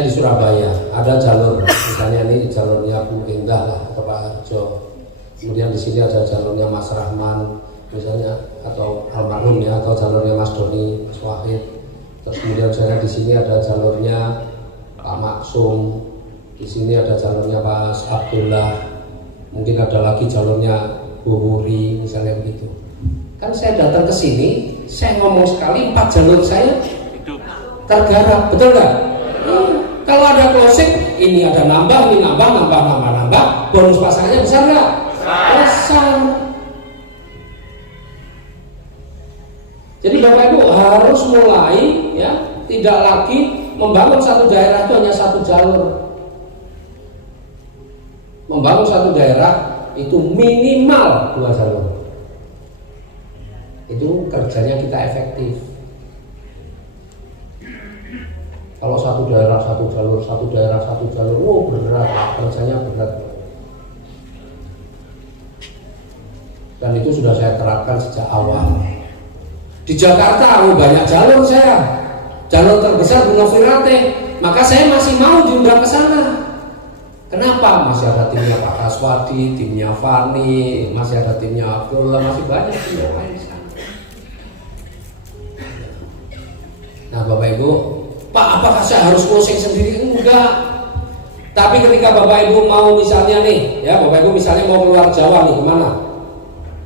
di Surabaya ada jalur, misalnya ini jalurnya Bu Indah lah ke Pak Harjo, kemudian di sini ada jalurnya Mas Rahman misalnya, atau almarhum ya, atau jalurnya Mas Doni, Mas Wahid, terus kemudian saya di sini ada jalurnya Pak Maksum, di sini ada jalurnya Pak Abdullah, mungkin ada lagi jalurnya Bu Huri misalnya begitu. Kan saya datang ke sini, saya ngomong sekali 4 jalur saya tergarap, betul nggak? Kalau ada closing, ini ada nambah, ini nambah, bonus pasangannya besar nggak? Besar. Jadi Bapak Ibu harus mulai ya, tidak lagi membangun satu daerah itu hanya satu jalur. Membangun satu daerah itu minimal 2 jalur. Itu kerjanya kita efektif. Kalau satu daerah satu jalur, oh berat, kerjanya berat. Dan itu sudah saya terapkan sejak awal. Di Jakarta banyak jalur saya, jalur terbesar Gunung Firate, maka saya masih mau diundang ke sana. Kenapa? Masih ada timnya Pak Kaswadi, timnya Fani, masih ada timnya Abdullah, masih banyak tim yang lain di sana. Nah Bapak Ibu, Pak apakah saya harus closing sendiri? Enggak. Tapi ketika Bapak Ibu mau misalnya nih, ya Bapak Ibu misalnya mau keluar Jawa nih, kemana?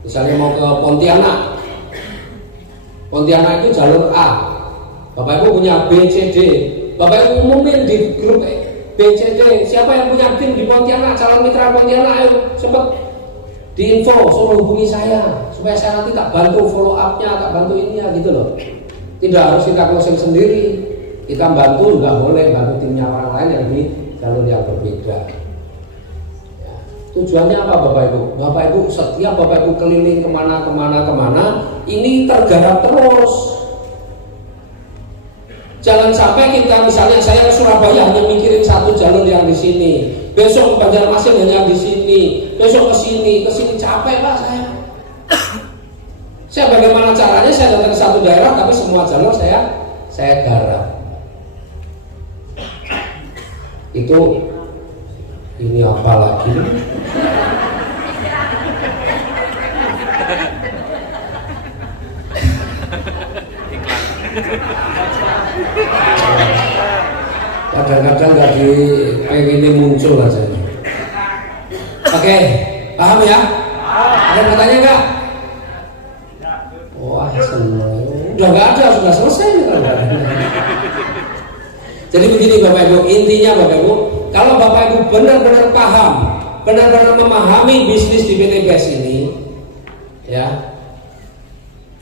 Misalnya mau ke Pontianak. Pontianak itu jalur A. Bapak Ibu punya B, C, D. Bapak Ibu umumin di grup B, C, D. Siapa yang punya tim di Pontianak, calon mitra Pontianak, ayo cepet diinfo, suruh hubungi saya supaya saya nanti tak bantu follow up-nya, tak bantu ininya gitu loh. Tidak harus kita closing sendiri. Kita bantu juga boleh, bantu timnya orang lain yang di jalur yang berbeda. Ya. Tujuannya apa Bapak Ibu? Bapak Ibu setiap Bapak Ibu keliling kemana, ini tergarap terus. Jangan sampai kita misalnya saya ke Surabaya hanya mikirin satu jalur yang di sini, besok ke Banjarmasin hanya di sini, besok ke sini capek Pak saya. Saya bagaimana caranya saya datang ke satu daerah tapi semua jalur saya garap. Itu ini apa lagi? Kadang-kadang nggak pengen muncul aja. Oke, paham ya? Ada pertanyaan nggak? Wah seneng. Udah nggak ada, sudah selesai nih kan? Jadi begini Bapak Ibu, intinya Bapak Ibu, kalau Bapak Ibu benar-benar paham, benar-benar memahami bisnis di PT BES ini, ya,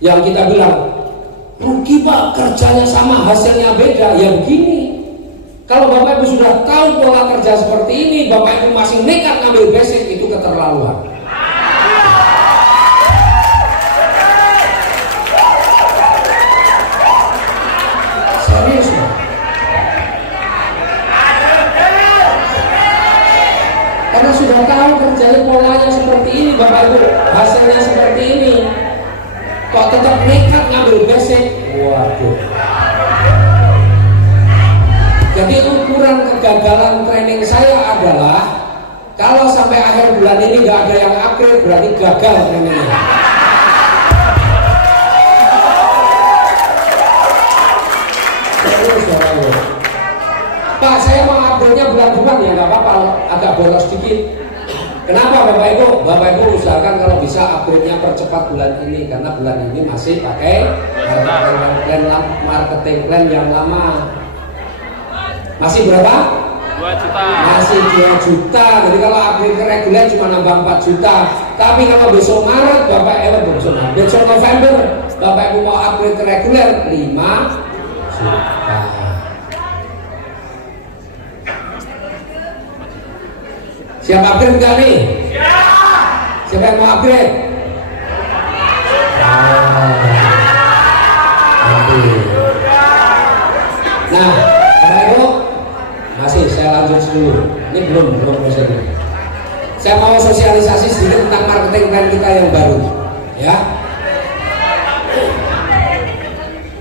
yang kita bilang rugi Pak, kerjanya sama, hasilnya beda, ya begini. Kalau Bapak Ibu sudah tahu pola kerja seperti ini, Bapak Ibu masih nekat ngambil basic, itu keterlaluan. Serius Pak. Karena sudah tahu kerjanya polanya seperti ini, Bapak Ibu, hasilnya seperti ini, kok tetap nekat ngambil basic, waduh. Jadi ukuran kegagalan training saya adalah kalau sampai akhir bulan ini nggak ada yang upgrade, berarti gagal trainingnya. Terus Pak, saya mau upgrade-nya bulan depan ya nggak apa-apa, agak boros sedikit. Kenapa Bapak Ibu? Bapak Ibu usahakan kalau bisa upgrade-nya percepat bulan ini, karena bulan ini masih pakai marketing plan yang lama. Masih berapa? 2 juta. Masih 2 juta. Jadi kalau upgrade ke reguler cuma nambah 4 juta. Tapi kalau besok Maret besok November Bapak Ibu mau upgrade ke reguler 5 juta. Siap upgrade enggak nih? Siapa yang mau upgrade? Nah, Bapak Ibu, masih saya lanjut dulu. Ini belum selesai. Saya mau sosialisasi sedikit tentang marketing plan kita yang baru. ya.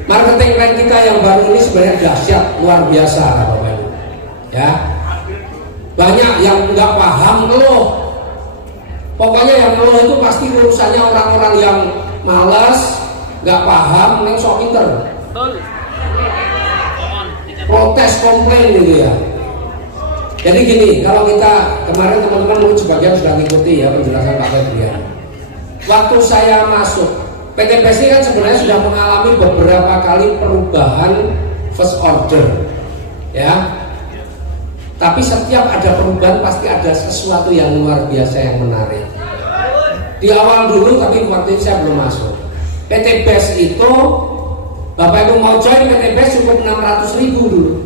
Marketing plan kita yang baru ini sebenarnya dahsyat, luar biasa Bapak Ibu. Ya. Banyak yang nggak paham ngeluh. Pokoknya yang ngeluh itu pasti urusannya orang-orang yang malas, nggak paham, neng sok pinter. Protes, komplain gitu ya. Jadi gini, kalau kita kemarin teman-teman mungkin sebagian sudah mengikuti ya penjelasan Pak Febrian. Waktu saya masuk PTBS ini kan sebenarnya sudah mengalami beberapa kali perubahan first order, ya. Tapi setiap ada perubahan pasti ada sesuatu yang luar biasa yang menarik. Di awal dulu, tapi waktu itu saya belum masuk. PTBS itu, Bapak Ibu mau join PTBS cukup 600.000 dulu.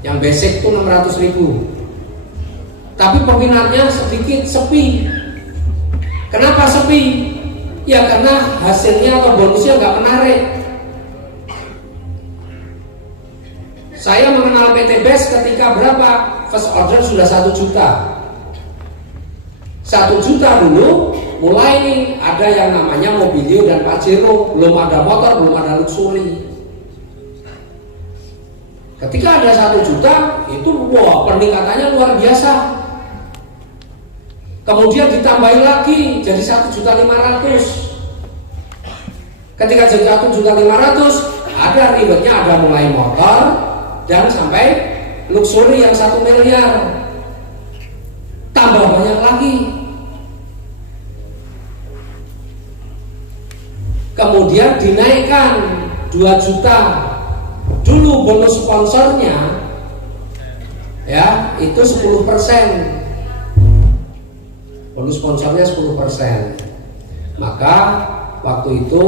Yang basic itu 600.000. Tapi peminatnya sedikit, sepi. Kenapa sepi? Ya karena hasilnya atau bonusnya nggak menarik. Saya mengenal PTBS ketika berapa? First order sudah 1 juta. 1 juta dulu mulai nih ada yang namanya Mobilio dan Pajero. Belum ada motor, belum ada luxury. Ketika ada 1 juta itu wah peningkatannya luar biasa. Kemudian ditambahin lagi jadi 1.500.000. Ketika jadi 1.500.000 ada ribetnya, ada mulai motor dan sampai luxury yang 1 miliar. Tambah banyak lagi. Kemudian dinaikkan 2 juta. Dulu bonus sponsornya ya itu 10%. Bonus sponsornya 10%. Maka waktu itu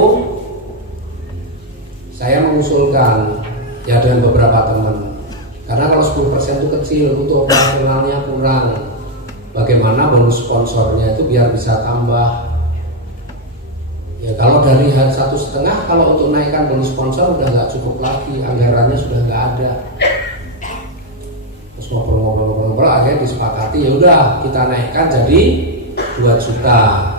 saya mengusulkan ya dengan beberapa teman, karena kalau 10% itu kecil, untuk operasionalnya kurang. Bagaimana bonus sponsornya itu biar bisa tambah? Ya kalau dari 1,5, kalau untuk naikkan bonus sponsor udah nggak cukup lagi, anggarannya sudah nggak ada. Terus ngobrol-ngobrol akhirnya disepakati ya udah kita naikkan jadi 2 juta.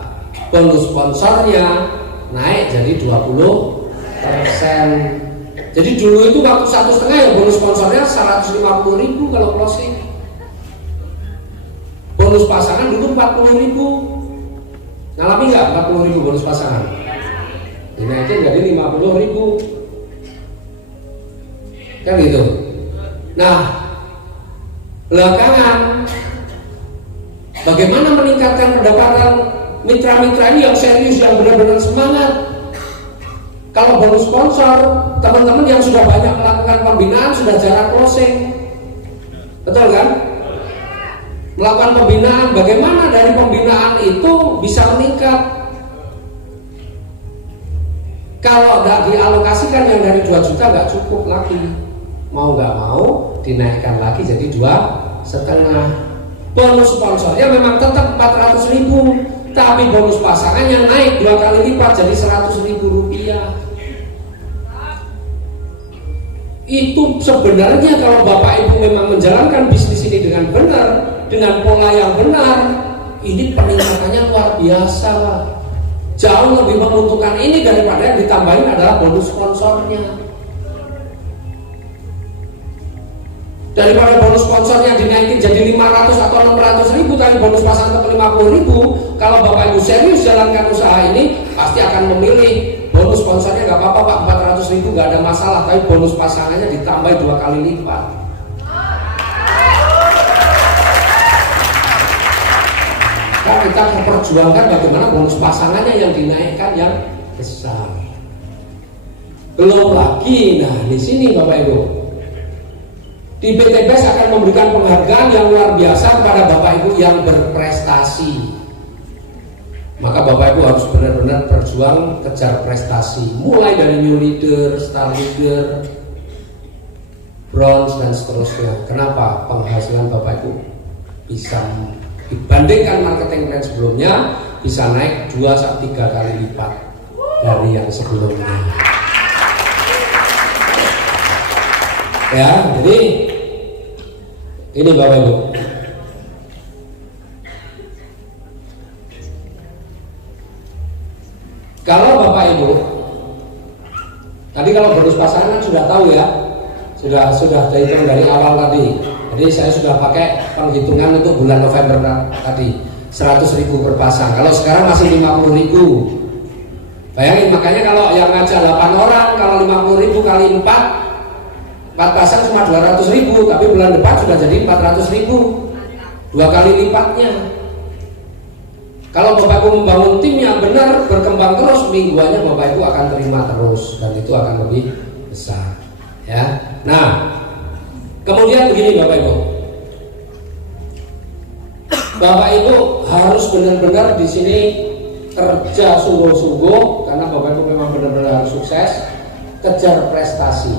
Bonus sponsornya naik jadi 20%. Jadi dulu itu waktu 1,5 ya bonus sponsornya 150.000 kalau closing. Bonus pasangan dulu 40.000. Ngalami nggak 40.000 bonus pasangan? Dinaikin jadi 50.000. Kan gitu. Nah, belakangan bagaimana meningkatkan pendapatan mitra-mitra ini yang serius, yang benar-benar semangat? Kalau bonus sponsor, teman-teman yang sudah banyak melakukan pembinaan sudah jarang closing. Betul kan? Melakukan pembinaan, bagaimana dari pembinaan itu bisa meningkat? Kalau nggak dialokasikan yang dari 2 juta nggak cukup lagi. Mau nggak mau dinaikkan lagi jadi 2,5. Bonus sponsornya memang tetap 400.000, tapi bonus pasangannya naik 2 kali lipat jadi 100.000 rupiah. Itu sebenarnya kalau Bapak Ibu memang menjalankan bisnis ini dengan benar, dengan pola yang benar, ini peningkatannya luar biasa. Jauh lebih menguntungkan ini daripada yang ditambahin adalah bonus sponsornya. Daripada bonus sponsornya dinaikin jadi 500 atau 600.000, tapi bonus pasang tetap 50.000. Kalau Bapak Ibu serius jalankan usaha ini, pasti akan memilih bonus sponsornya nggak apa-apa Pak, 400.000 nggak ada masalah, tapi bonus pasangannya ditambah 2 kali lipat. Nah, kita memperjuangkan bagaimana bonus pasangannya yang dinaikkan yang besar. Belum lagi, nah di sini Bapak Ibu, di PTBS akan memberikan penghargaan yang luar biasa kepada Bapak Ibu yang berprestasi. Maka Bapak Ibu harus benar-benar berjuang kejar prestasi, mulai dari new leader, star leader, bronze dan seterusnya. Kenapa? Penghasilan Bapak Ibu bisa dibandingkan marketing plan sebelumnya bisa naik 2-3 kali lipat dari yang sebelumnya. Ya, jadi ini Bapak Ibu. Tadi kalau bonus pasangan kan sudah tahu ya, sudah dihitung dari awal tadi. Jadi saya sudah pakai penghitungan untuk bulan November tadi 100.000 per pasang. Kalau sekarang masih 50.000. Bayangin, makanya kalau yang ngajak 8 orang, kalau 50.000 kali 4 pasang cuma 200.000, tapi bulan depan sudah jadi 400.000, 2 kali lipatnya. Kalau Bapak Ibu membangun tim yang benar, berkembang terus, mingguannya Bapak Ibu akan terima terus, dan itu akan lebih besar. Ya. Nah, kemudian begini Bapak Ibu, Bapak Ibu harus benar-benar di sini kerja sungguh-sungguh, karena Bapak Ibu memang benar-benar harus sukses, kejar prestasi.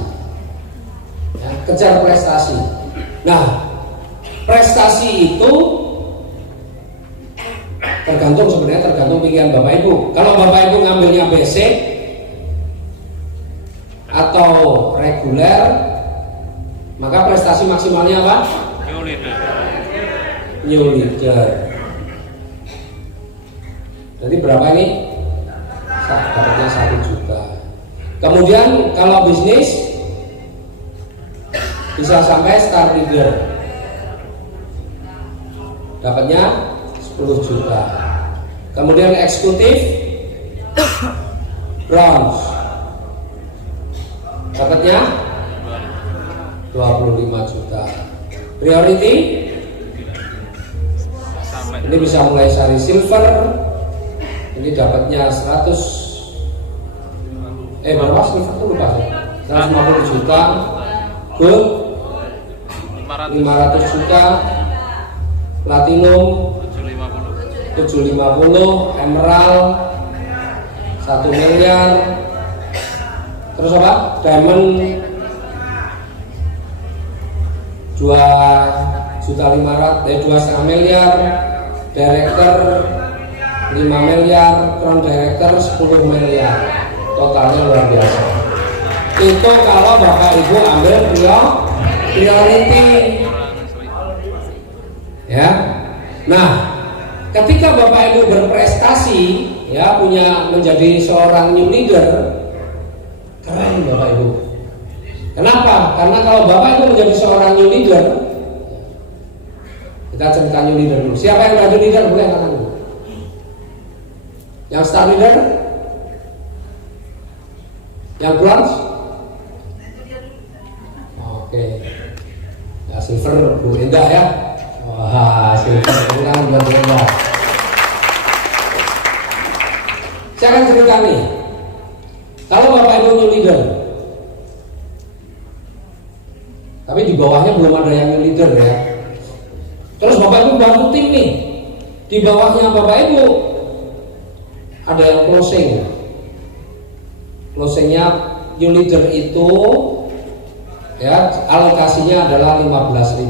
Ya, kejar prestasi. Nah, prestasi itu tergantung pikiran Bapak Ibu. Kalau Bapak Ibu ngambilnya basic atau reguler, maka prestasi maksimalnya apa? New leader. Jadi berapa ini? Dapatnya 1 juta. Kemudian kalau bisnis bisa sampai star leader, dapatnya 10 juta. Kemudian eksekutif bronze, dapatnya 25 juta. Priority ini bisa mulai dari silver, ini dapatnya 100 berapa silver itu lupa saya, 150 juta. Gold 500 juta, platinum 750, emerald 1 miliar, terus apa? Diamond 2,5 miliar, director 5 miliar, crown director 10 miliar, totalnya luar biasa. Itu kalau Bapak Ibu ambil priority, ya. Nah, ketika Bapak Ibu berprestasi, ya, menjadi seorang new leader, keren Bapak Ibu. Kenapa? Karena kalau Bapak Ibu menjadi seorang new leader, kita cerita new leader dulu. Siapa yang udah new leader? Boleh angkat tangan. Yang star leader? Yang bronze? Oke. Ya, silver Bu Indah ya. Wah, silver itu kan buat Indah. Saya akan cerita nih. Kalau Bapak Ibu new leader, tapi di bawahnya belum ada yang new leader ya. Terus Bapak Ibu bantu tim nih. Di bawahnya Bapak Ibu ada yang closing. Closingnya new leader itu, ya, alokasinya adalah 15.000.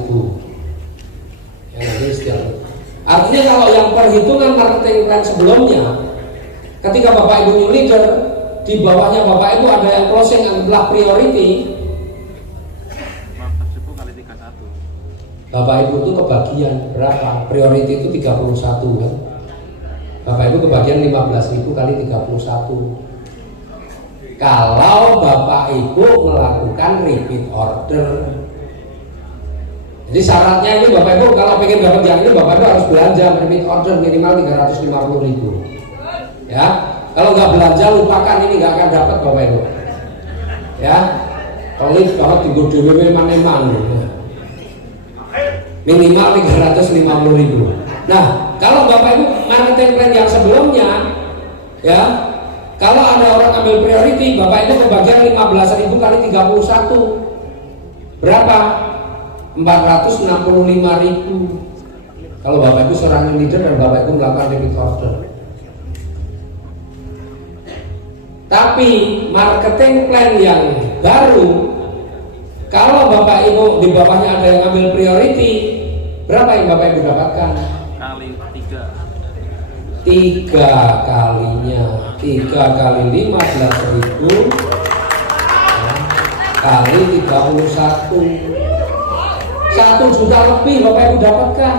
Ya, nanti setiap. Artinya kalau yang perhitungan marketing plan sebelumnya, ketika Bapak Ibu new leader, di bawahnya Bapak Ibu ada yang closing adalah priority. Bapak Ibu itu kebagian berapa? Priority itu 31 kan? Bapak Ibu kebagian 15.000 kali 31. Kalau Bapak Ibu melakukan repeat order, jadi syaratnya ini Bapak Ibu kalau pengen dapat yang ini Bapak Ibu harus belanja repeat order minimal 350.000. Ya, kalau nggak belanja lupakan, ini nggak akan dapat Bapak Ibu. Ya, pelit banget di DWW mana-mana. Minimal 350.000. Nah, kalau Bapak Ibu marketing plan yang sebelumnya, ya, kalau ada orang ambil priority, Bapak Ibu kebagian 15.000 kali 31. Berapa? 465.000. Kalau Bapak Ibu seorang leader dan Bapak Ibu melakukan repeat order. Tapi marketing plan yang baru, kalau Bapak Ibu di bawahnya ada yang ambil priority, berapa yang Bapak Ibu dapatkan? Kali 3. 3 kalinya, 3 kali 15.000 kali 31, 1 juta lebih Bapak Ibu dapatkan.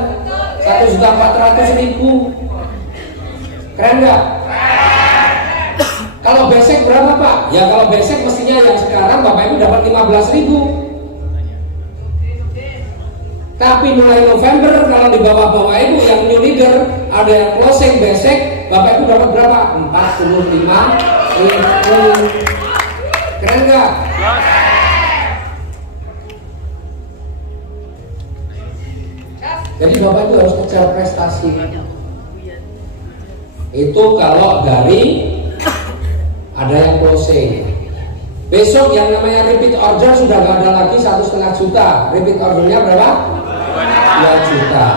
1.400.000. Keren nggak? Kalau basic berapa Pak? Ya kalau basic mestinya yang sekarang Bapak Ibu dapat 15.000. Tapi mulai November kalau di bawah Bapak Ibu yang new leader ada yang closing basic, Bapak Ibu dapat berapa? 45.000. Keren nggak? Jadi Bapak Ibu harus kejar prestasi. Itu kalau dari ada yang closing. Besok yang namanya repeat order sudah nggak ada lagi 1,5 juta. Repeat ordernya berapa? 2 juta.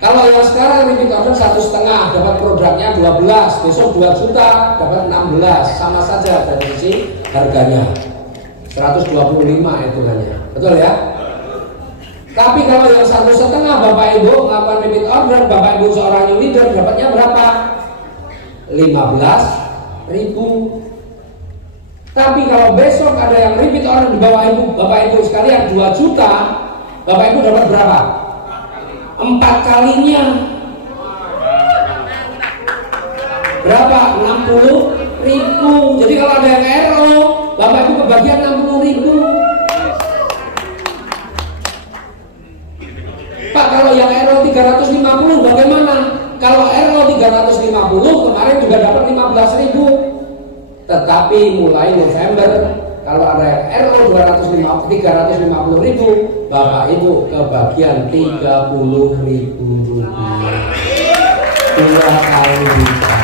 Kalau yang sekarang repeat order 1,5 dapat produknya 12, besok 2 juta dapat 16, sama saja dari sisi harganya 125 hitungannya, betul ya? Tapi kalau yang 1,5 Bapak Ibu melakukan repeat order, Bapak Ibu seorang new leader dapatnya berapa? 15.000. Tapi kalau besok ada yang repeat order di bawah Ibu, Bapak Ibu sekalian 2 juta, Bapak Ibu dapat berapa? 4 kalinya. Berapa? 60.000. Jadi kalau ada yang error, Bapak Ibu kebagian 60.000. Pak, kalau yang error 350 bagaimana? Kalau error 350 kemarin juga dapat 15.000. Tetapi mulai November kalau ada RO 350.000, Bapak Ibu kebagian 30.000 rupiah, 2 kali lipat.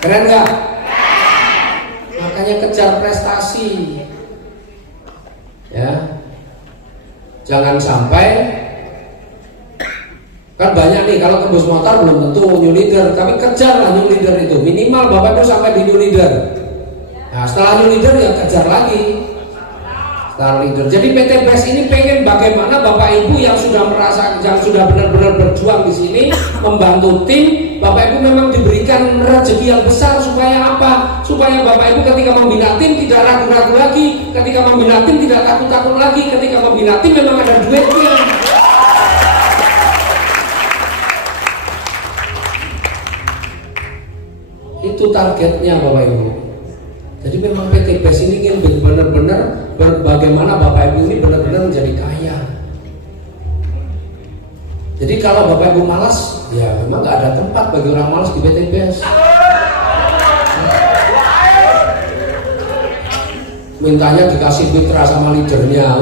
Keren nggak? Makanya kejar prestasi, ya. Jangan sampai, kan banyak nih kalau tembus motor belum tentu new leader, tapi kejarlah new leader itu minimal Bapak Ibu sampai di new leader. Nah setelah new leader ya kejar lagi setelah leader. Jadi PT BES ini pengen bagaimana Bapak Ibu yang sudah merasa, yang sudah benar-benar berjuang di sini membantu tim, Bapak Ibu memang diberikan rezeki yang besar supaya apa? Supaya Bapak Ibu ketika membina tim tidak ragu-ragu lagi, ketika membina tim tidak takut-takut lagi, ketika membina tim memang ada duitnya. Itu targetnya Bapak Ibu. Jadi memang PT BES ini ingin benar-benar bagaimana Bapak Ibu ini benar-benar menjadi kaya. Jadi kalau Bapak Ibu malas, ya memang nggak ada tempat bagi orang malas di PT BES. Mintanya dikasih mitra sama leadernya.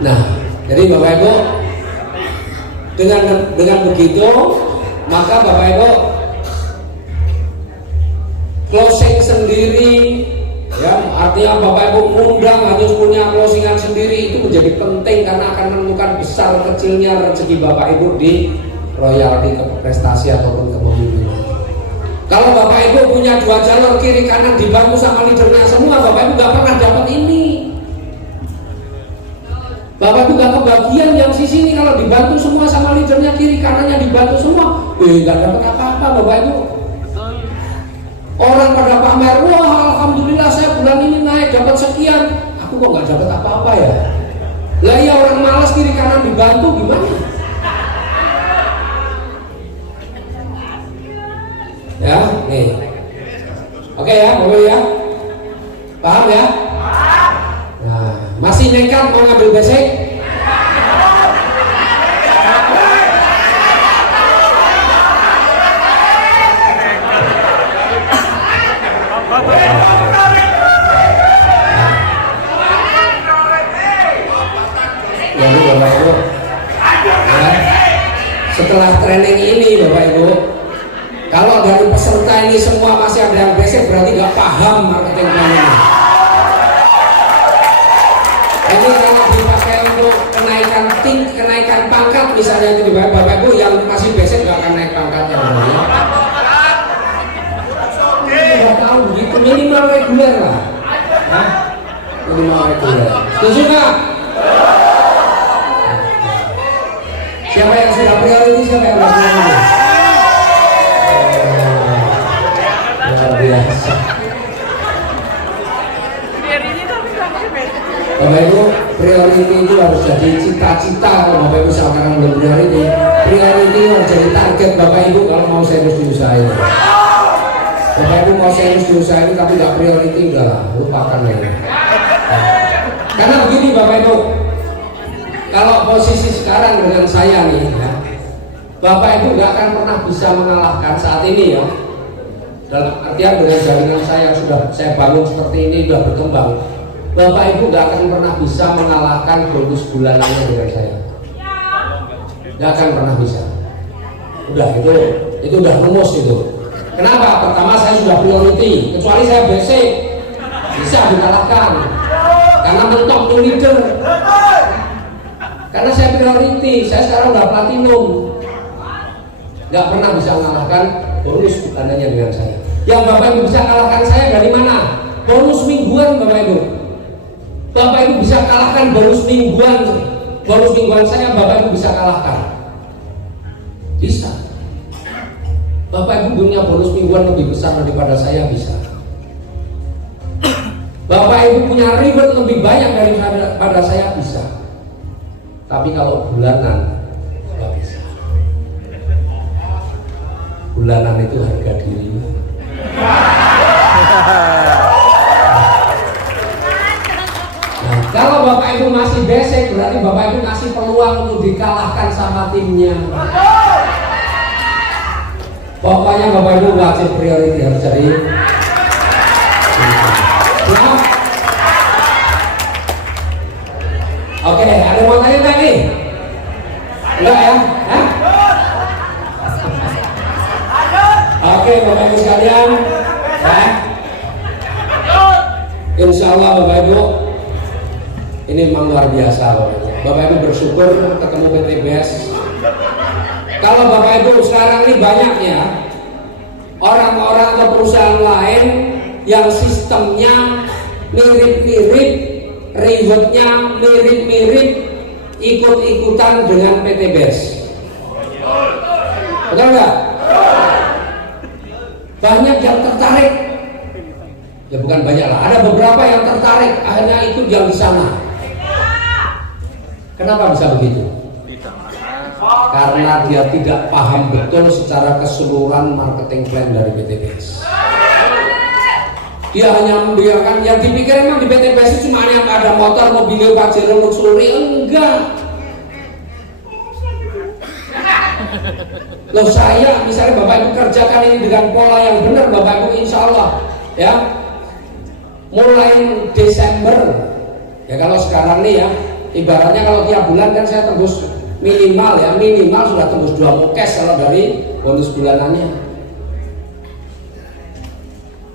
Nah, jadi Bapak Ibu dengan begitu maka Bapak Ibu closing sendiri, ya artinya Bapak Ibu mengundang harus punya closingan sendiri, itu menjadi penting karena akan menentukan besar kecilnya rezeki Bapak Ibu di royalti ke prestasi ataupun kepemimpinan. Kalau Bapak Ibu punya 2 jalur kiri kanan dibantu sama leadernya semua, Bapak Ibu nggak pernah dapat ini. Bapak Ibu gak kebagian yang sisi ini kalau dibantu semua sama leadernya kiri kanannya dibantu semua, gak dapat apa-apa Bapak Ibu. Orang pada pamer, wah alhamdulillah saya bulan ini naik dapat sekian, aku kok gak dapat apa-apa ya. Lah ya orang malas kiri kanan dibantu gimana? Ya, nih. Oke ya, Bapak ya. Paham ya? Nah, masih nekat mau ngambil basic? Ya ini Bapak Ibu ya, setelah training ini Bapak Ibu, kalau dari peserta ini semua masih ada yang basic berarti nggak paham marketing plan ini. Ini kalau dipakai untuk kenaikan pangkat misalnya itu di Bapak Ibu yang masih basic nggak akan naik pangkatnya. Nggak tahu begitu, minimal reguler lah. Hah? Minimal reguler. Setuju nggak? Siapa yang sudah priority, siapa yang sudah priority? Luar biasa. Bapak Ibu, priority itu harus jadi cita-cita. Kalau Bapak Ibu sekarang belum priority, priority harus jadi target Bapak Ibu kalau mau serius di usaha ini. Bapak Ibu mau serius di usaha ini tapi nggak priority, udahlah, lupakan aja. Karena begini Bapak Ibu, kalau posisi sekarang dengan saya nih ya, Bapak Ibu nggak akan pernah bisa mengalahkan saat ini ya. Dalam artian dengan jaringan saya sudah saya bangun seperti ini, sudah berkembang, Bapak Ibu nggak akan pernah bisa mengalahkan bonus bulanannya dengan saya. Nggak akan pernah bisa. Udah itu udah rumus itu. Kenapa? Pertama saya sudah priority, kecuali saya basic bisa dikalahkan karena mentok new leader. Karena saya priority, saya sekarang udah platinum, nggak pernah bisa mengalahkan bonus bulanannya dengan saya. Yang Bapak Ibu bisa kalahkan saya dari mana? Bonus mingguan Bapak Ibu. Bapak Ibu bisa kalahkan bonus mingguan saya, Bapak Ibu bisa kalahkan. Bisa. Bapak Ibu punya bonus mingguan lebih besar daripada saya, bisa. Bapak Ibu punya reward lebih banyak daripada saya, bisa. Tapi kalau bulanan nggak bisa. Bulanan itu harga diri. Nah, kalau Bapak Ibu masih basic, berarti Bapak Ibu kasih peluang untuk dikalahkan sama timnya. Pokoknya Bapak Ibu wajib priority harus jadi. Nah. Oke, ada mau tanya lagi? Enggak ya? Hah? Oke, Bapak Ibu sekalian, insya Allah Bapak Ibu, ini memang luar biasa Bapak Ibu. Bapak Ibu bersyukur ketemu PTBS. Kalau Bapak Ibu sekarang ini banyaknya orang-orang atau perusahaan lain yang sistemnya mirip-mirip, rewardnya mirip-mirip, ikut-ikutan dengan PTBS. Betul nggak? Banyak yang tertarik, ya bukan banyak lah, ada beberapa yang tertarik, akhirnya ikut yang di sana. Kenapa bisa begitu? Karena dia tidak paham betul secara keseluruhan marketing plan dari PTBS. Dia hanya membiarkan, yang dipikir emang di PTBS itu cuma yang ada motor, mobil, Pajero, luxury, enggak. Loh saya, misalnya Bapak Ibu kerjakan ini dengan pola yang benar, Bapak Ibu insya Allah ya, mulai Desember ya, kalau sekarang nih ya, ibaratnya kalau tiap bulan kan saya tembus minimal sudah tembus 2 mukes kalau dari bonus bulanannya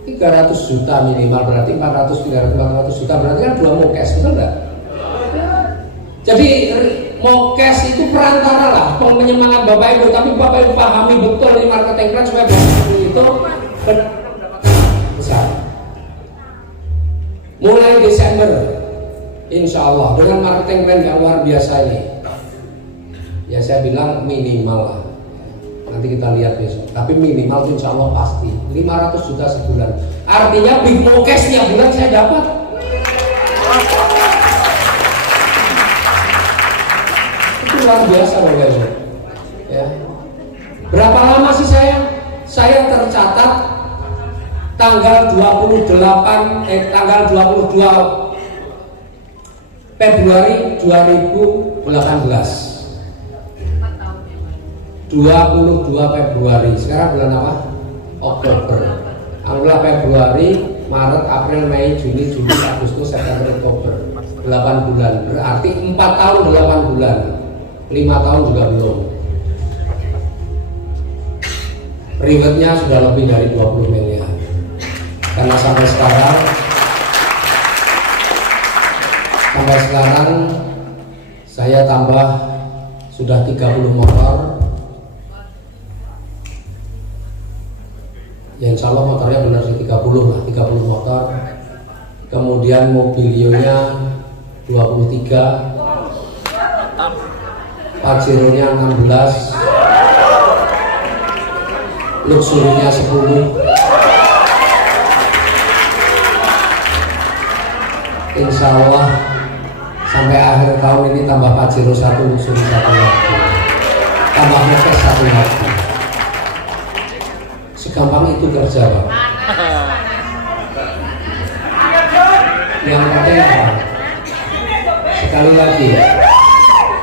300 juta minimal, berarti 400 juta, berarti kan 2 mukes, betul nggak? Jadi mokes itu perantara lah penyemangat Bapak Ibu, tapi Bapak Ibu pahami betul di marketing plan supaya Bapak Ibu itu besar. Mulai Desember insya Allah dengan marketing plan yang luar biasa ini, ya saya bilang minimal lah, nanti kita lihat besok, tapi minimal itu insya Allah pasti 500 juta sebulan. Artinya big mokes tiap bulan saya dapat. Luar biasa Bapak Ibu ya. Berapa lama sih saya tercatat tanggal 22 Februari 2018, 22 Februari, sekarang bulan apa? Oktober. Anggaplah Februari, Maret, April, Mei, Juni, Juli, Agustus, September, Oktober, 8 bulan, berarti 4 tahun 8 bulan, 5 tahun juga belum. Rewardnya sudah lebih dari 20 miliar. Karena sampai sekarang saya tambah sudah 30 motor. Ya insya Allah motornya benar sih 30 lah, 30 motor. Kemudian mobilionya 23, Pajero-nya 16, luxury-nya 10. Insya Allah sampai akhir tahun ini tambah Pajero 1, luxury 1 lagi. tambah ngetes satu hati. Segampang itu kerja, Pak. Yang penting apa? Sekali lagi,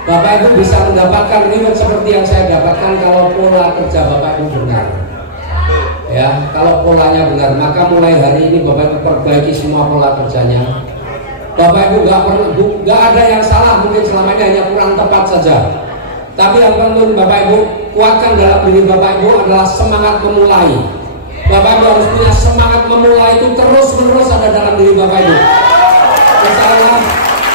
Bapak Ibu bisa mendapatkan reward seperti yang saya dapatkan kalau pola kerja Bapak Ibu benar. Ya, kalau polanya benar, maka mulai hari ini Bapak Ibu perbaiki semua pola kerjanya. Bapak Ibu nggak ada yang salah, mungkin selama ini hanya kurang tepat saja. Tapi yang penting Bapak Ibu kuatkan dalam diri Bapak Ibu adalah semangat memulai. Bapak Ibu harus punya semangat memulai, itu terus-menerus ada dalam diri Bapak Ibu. Insya Allah,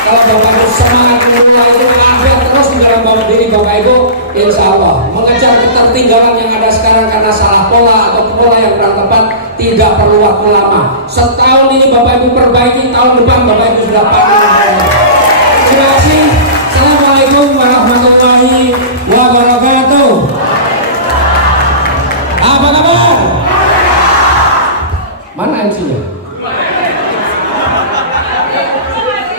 kalau Bapak Ibu semangat memulai itu ada terus di dalam diri Bapak Ibu, insya Allah mengejar ketertinggalan yang ada sekarang karena salah pola atau pola yang kurang tepat tidak perlu waktu lama. Setahun ini Bapak Ibu perbaiki, tahun depan Bapak Ibu sudah panen. Terima kasih. Assalamualaikum warahmatullahi wabarakatuh. Apa kabar? Mana MC-nya?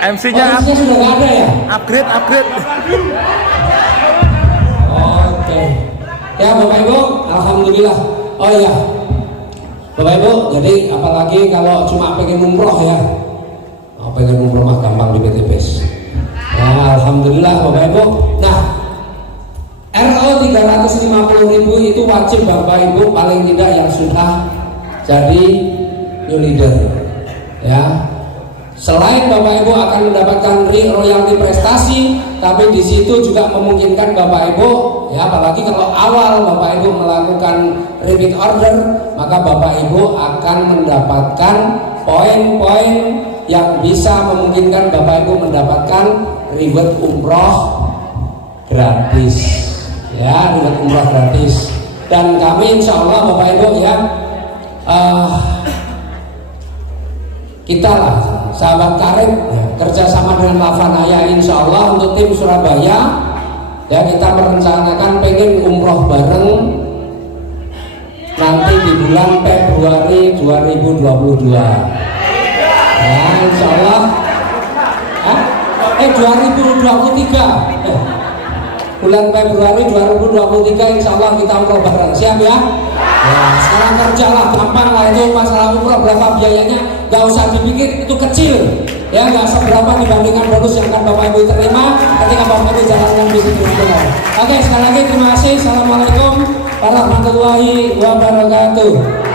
MC-nya sudah nggak ada ya? upgrade. Oke. Ya Bapak Ibu, alhamdulillah. Oh iya, Bapak Ibu, jadi apalagi kalau cuma pengen umroh ya, pengen umroh mah gampang di PTPS. Ya, alhamdulillah Bapak Ibu. Nah, RO 350.000 itu wajib Bapak Ibu paling tidak yang sudah jadi new leader. Ya. Selain Bapak Ibu akan mendapatkan royalti prestasi, tapi di situ juga memungkinkan Bapak Ibu, ya apalagi kalau awal Bapak Ibu melakukan repeat order, maka Bapak Ibu akan mendapatkan poin-poin yang bisa memungkinkan Bapak Ibu mendapatkan reward umroh gratis, ya reward umroh gratis. Dan kami insya Allah Bapak Ibu ya, kita lah sahabat karib ya, kerjasama dengan Lavanaya insya Allah untuk tim Surabaya ya, kita merencanakan pengen umroh bareng nanti di bulan Februari 2022 ya insya Allah 2023 bulan Februari 2023 insya Allah kita umroh bareng, siap ya? Ya sekarang kerjalah, gampang lah itu masalah umroh, berapa biayanya gak usah dipikir, itu kecil ya, gak seberapa dibandingkan bonus yang akan Bapak Ibu terima ketika Bapak Ibu jalankan bisnis benar. Oke, sekali lagi terima kasih. Assalamualaikum warahmatullahi wabarakatuh.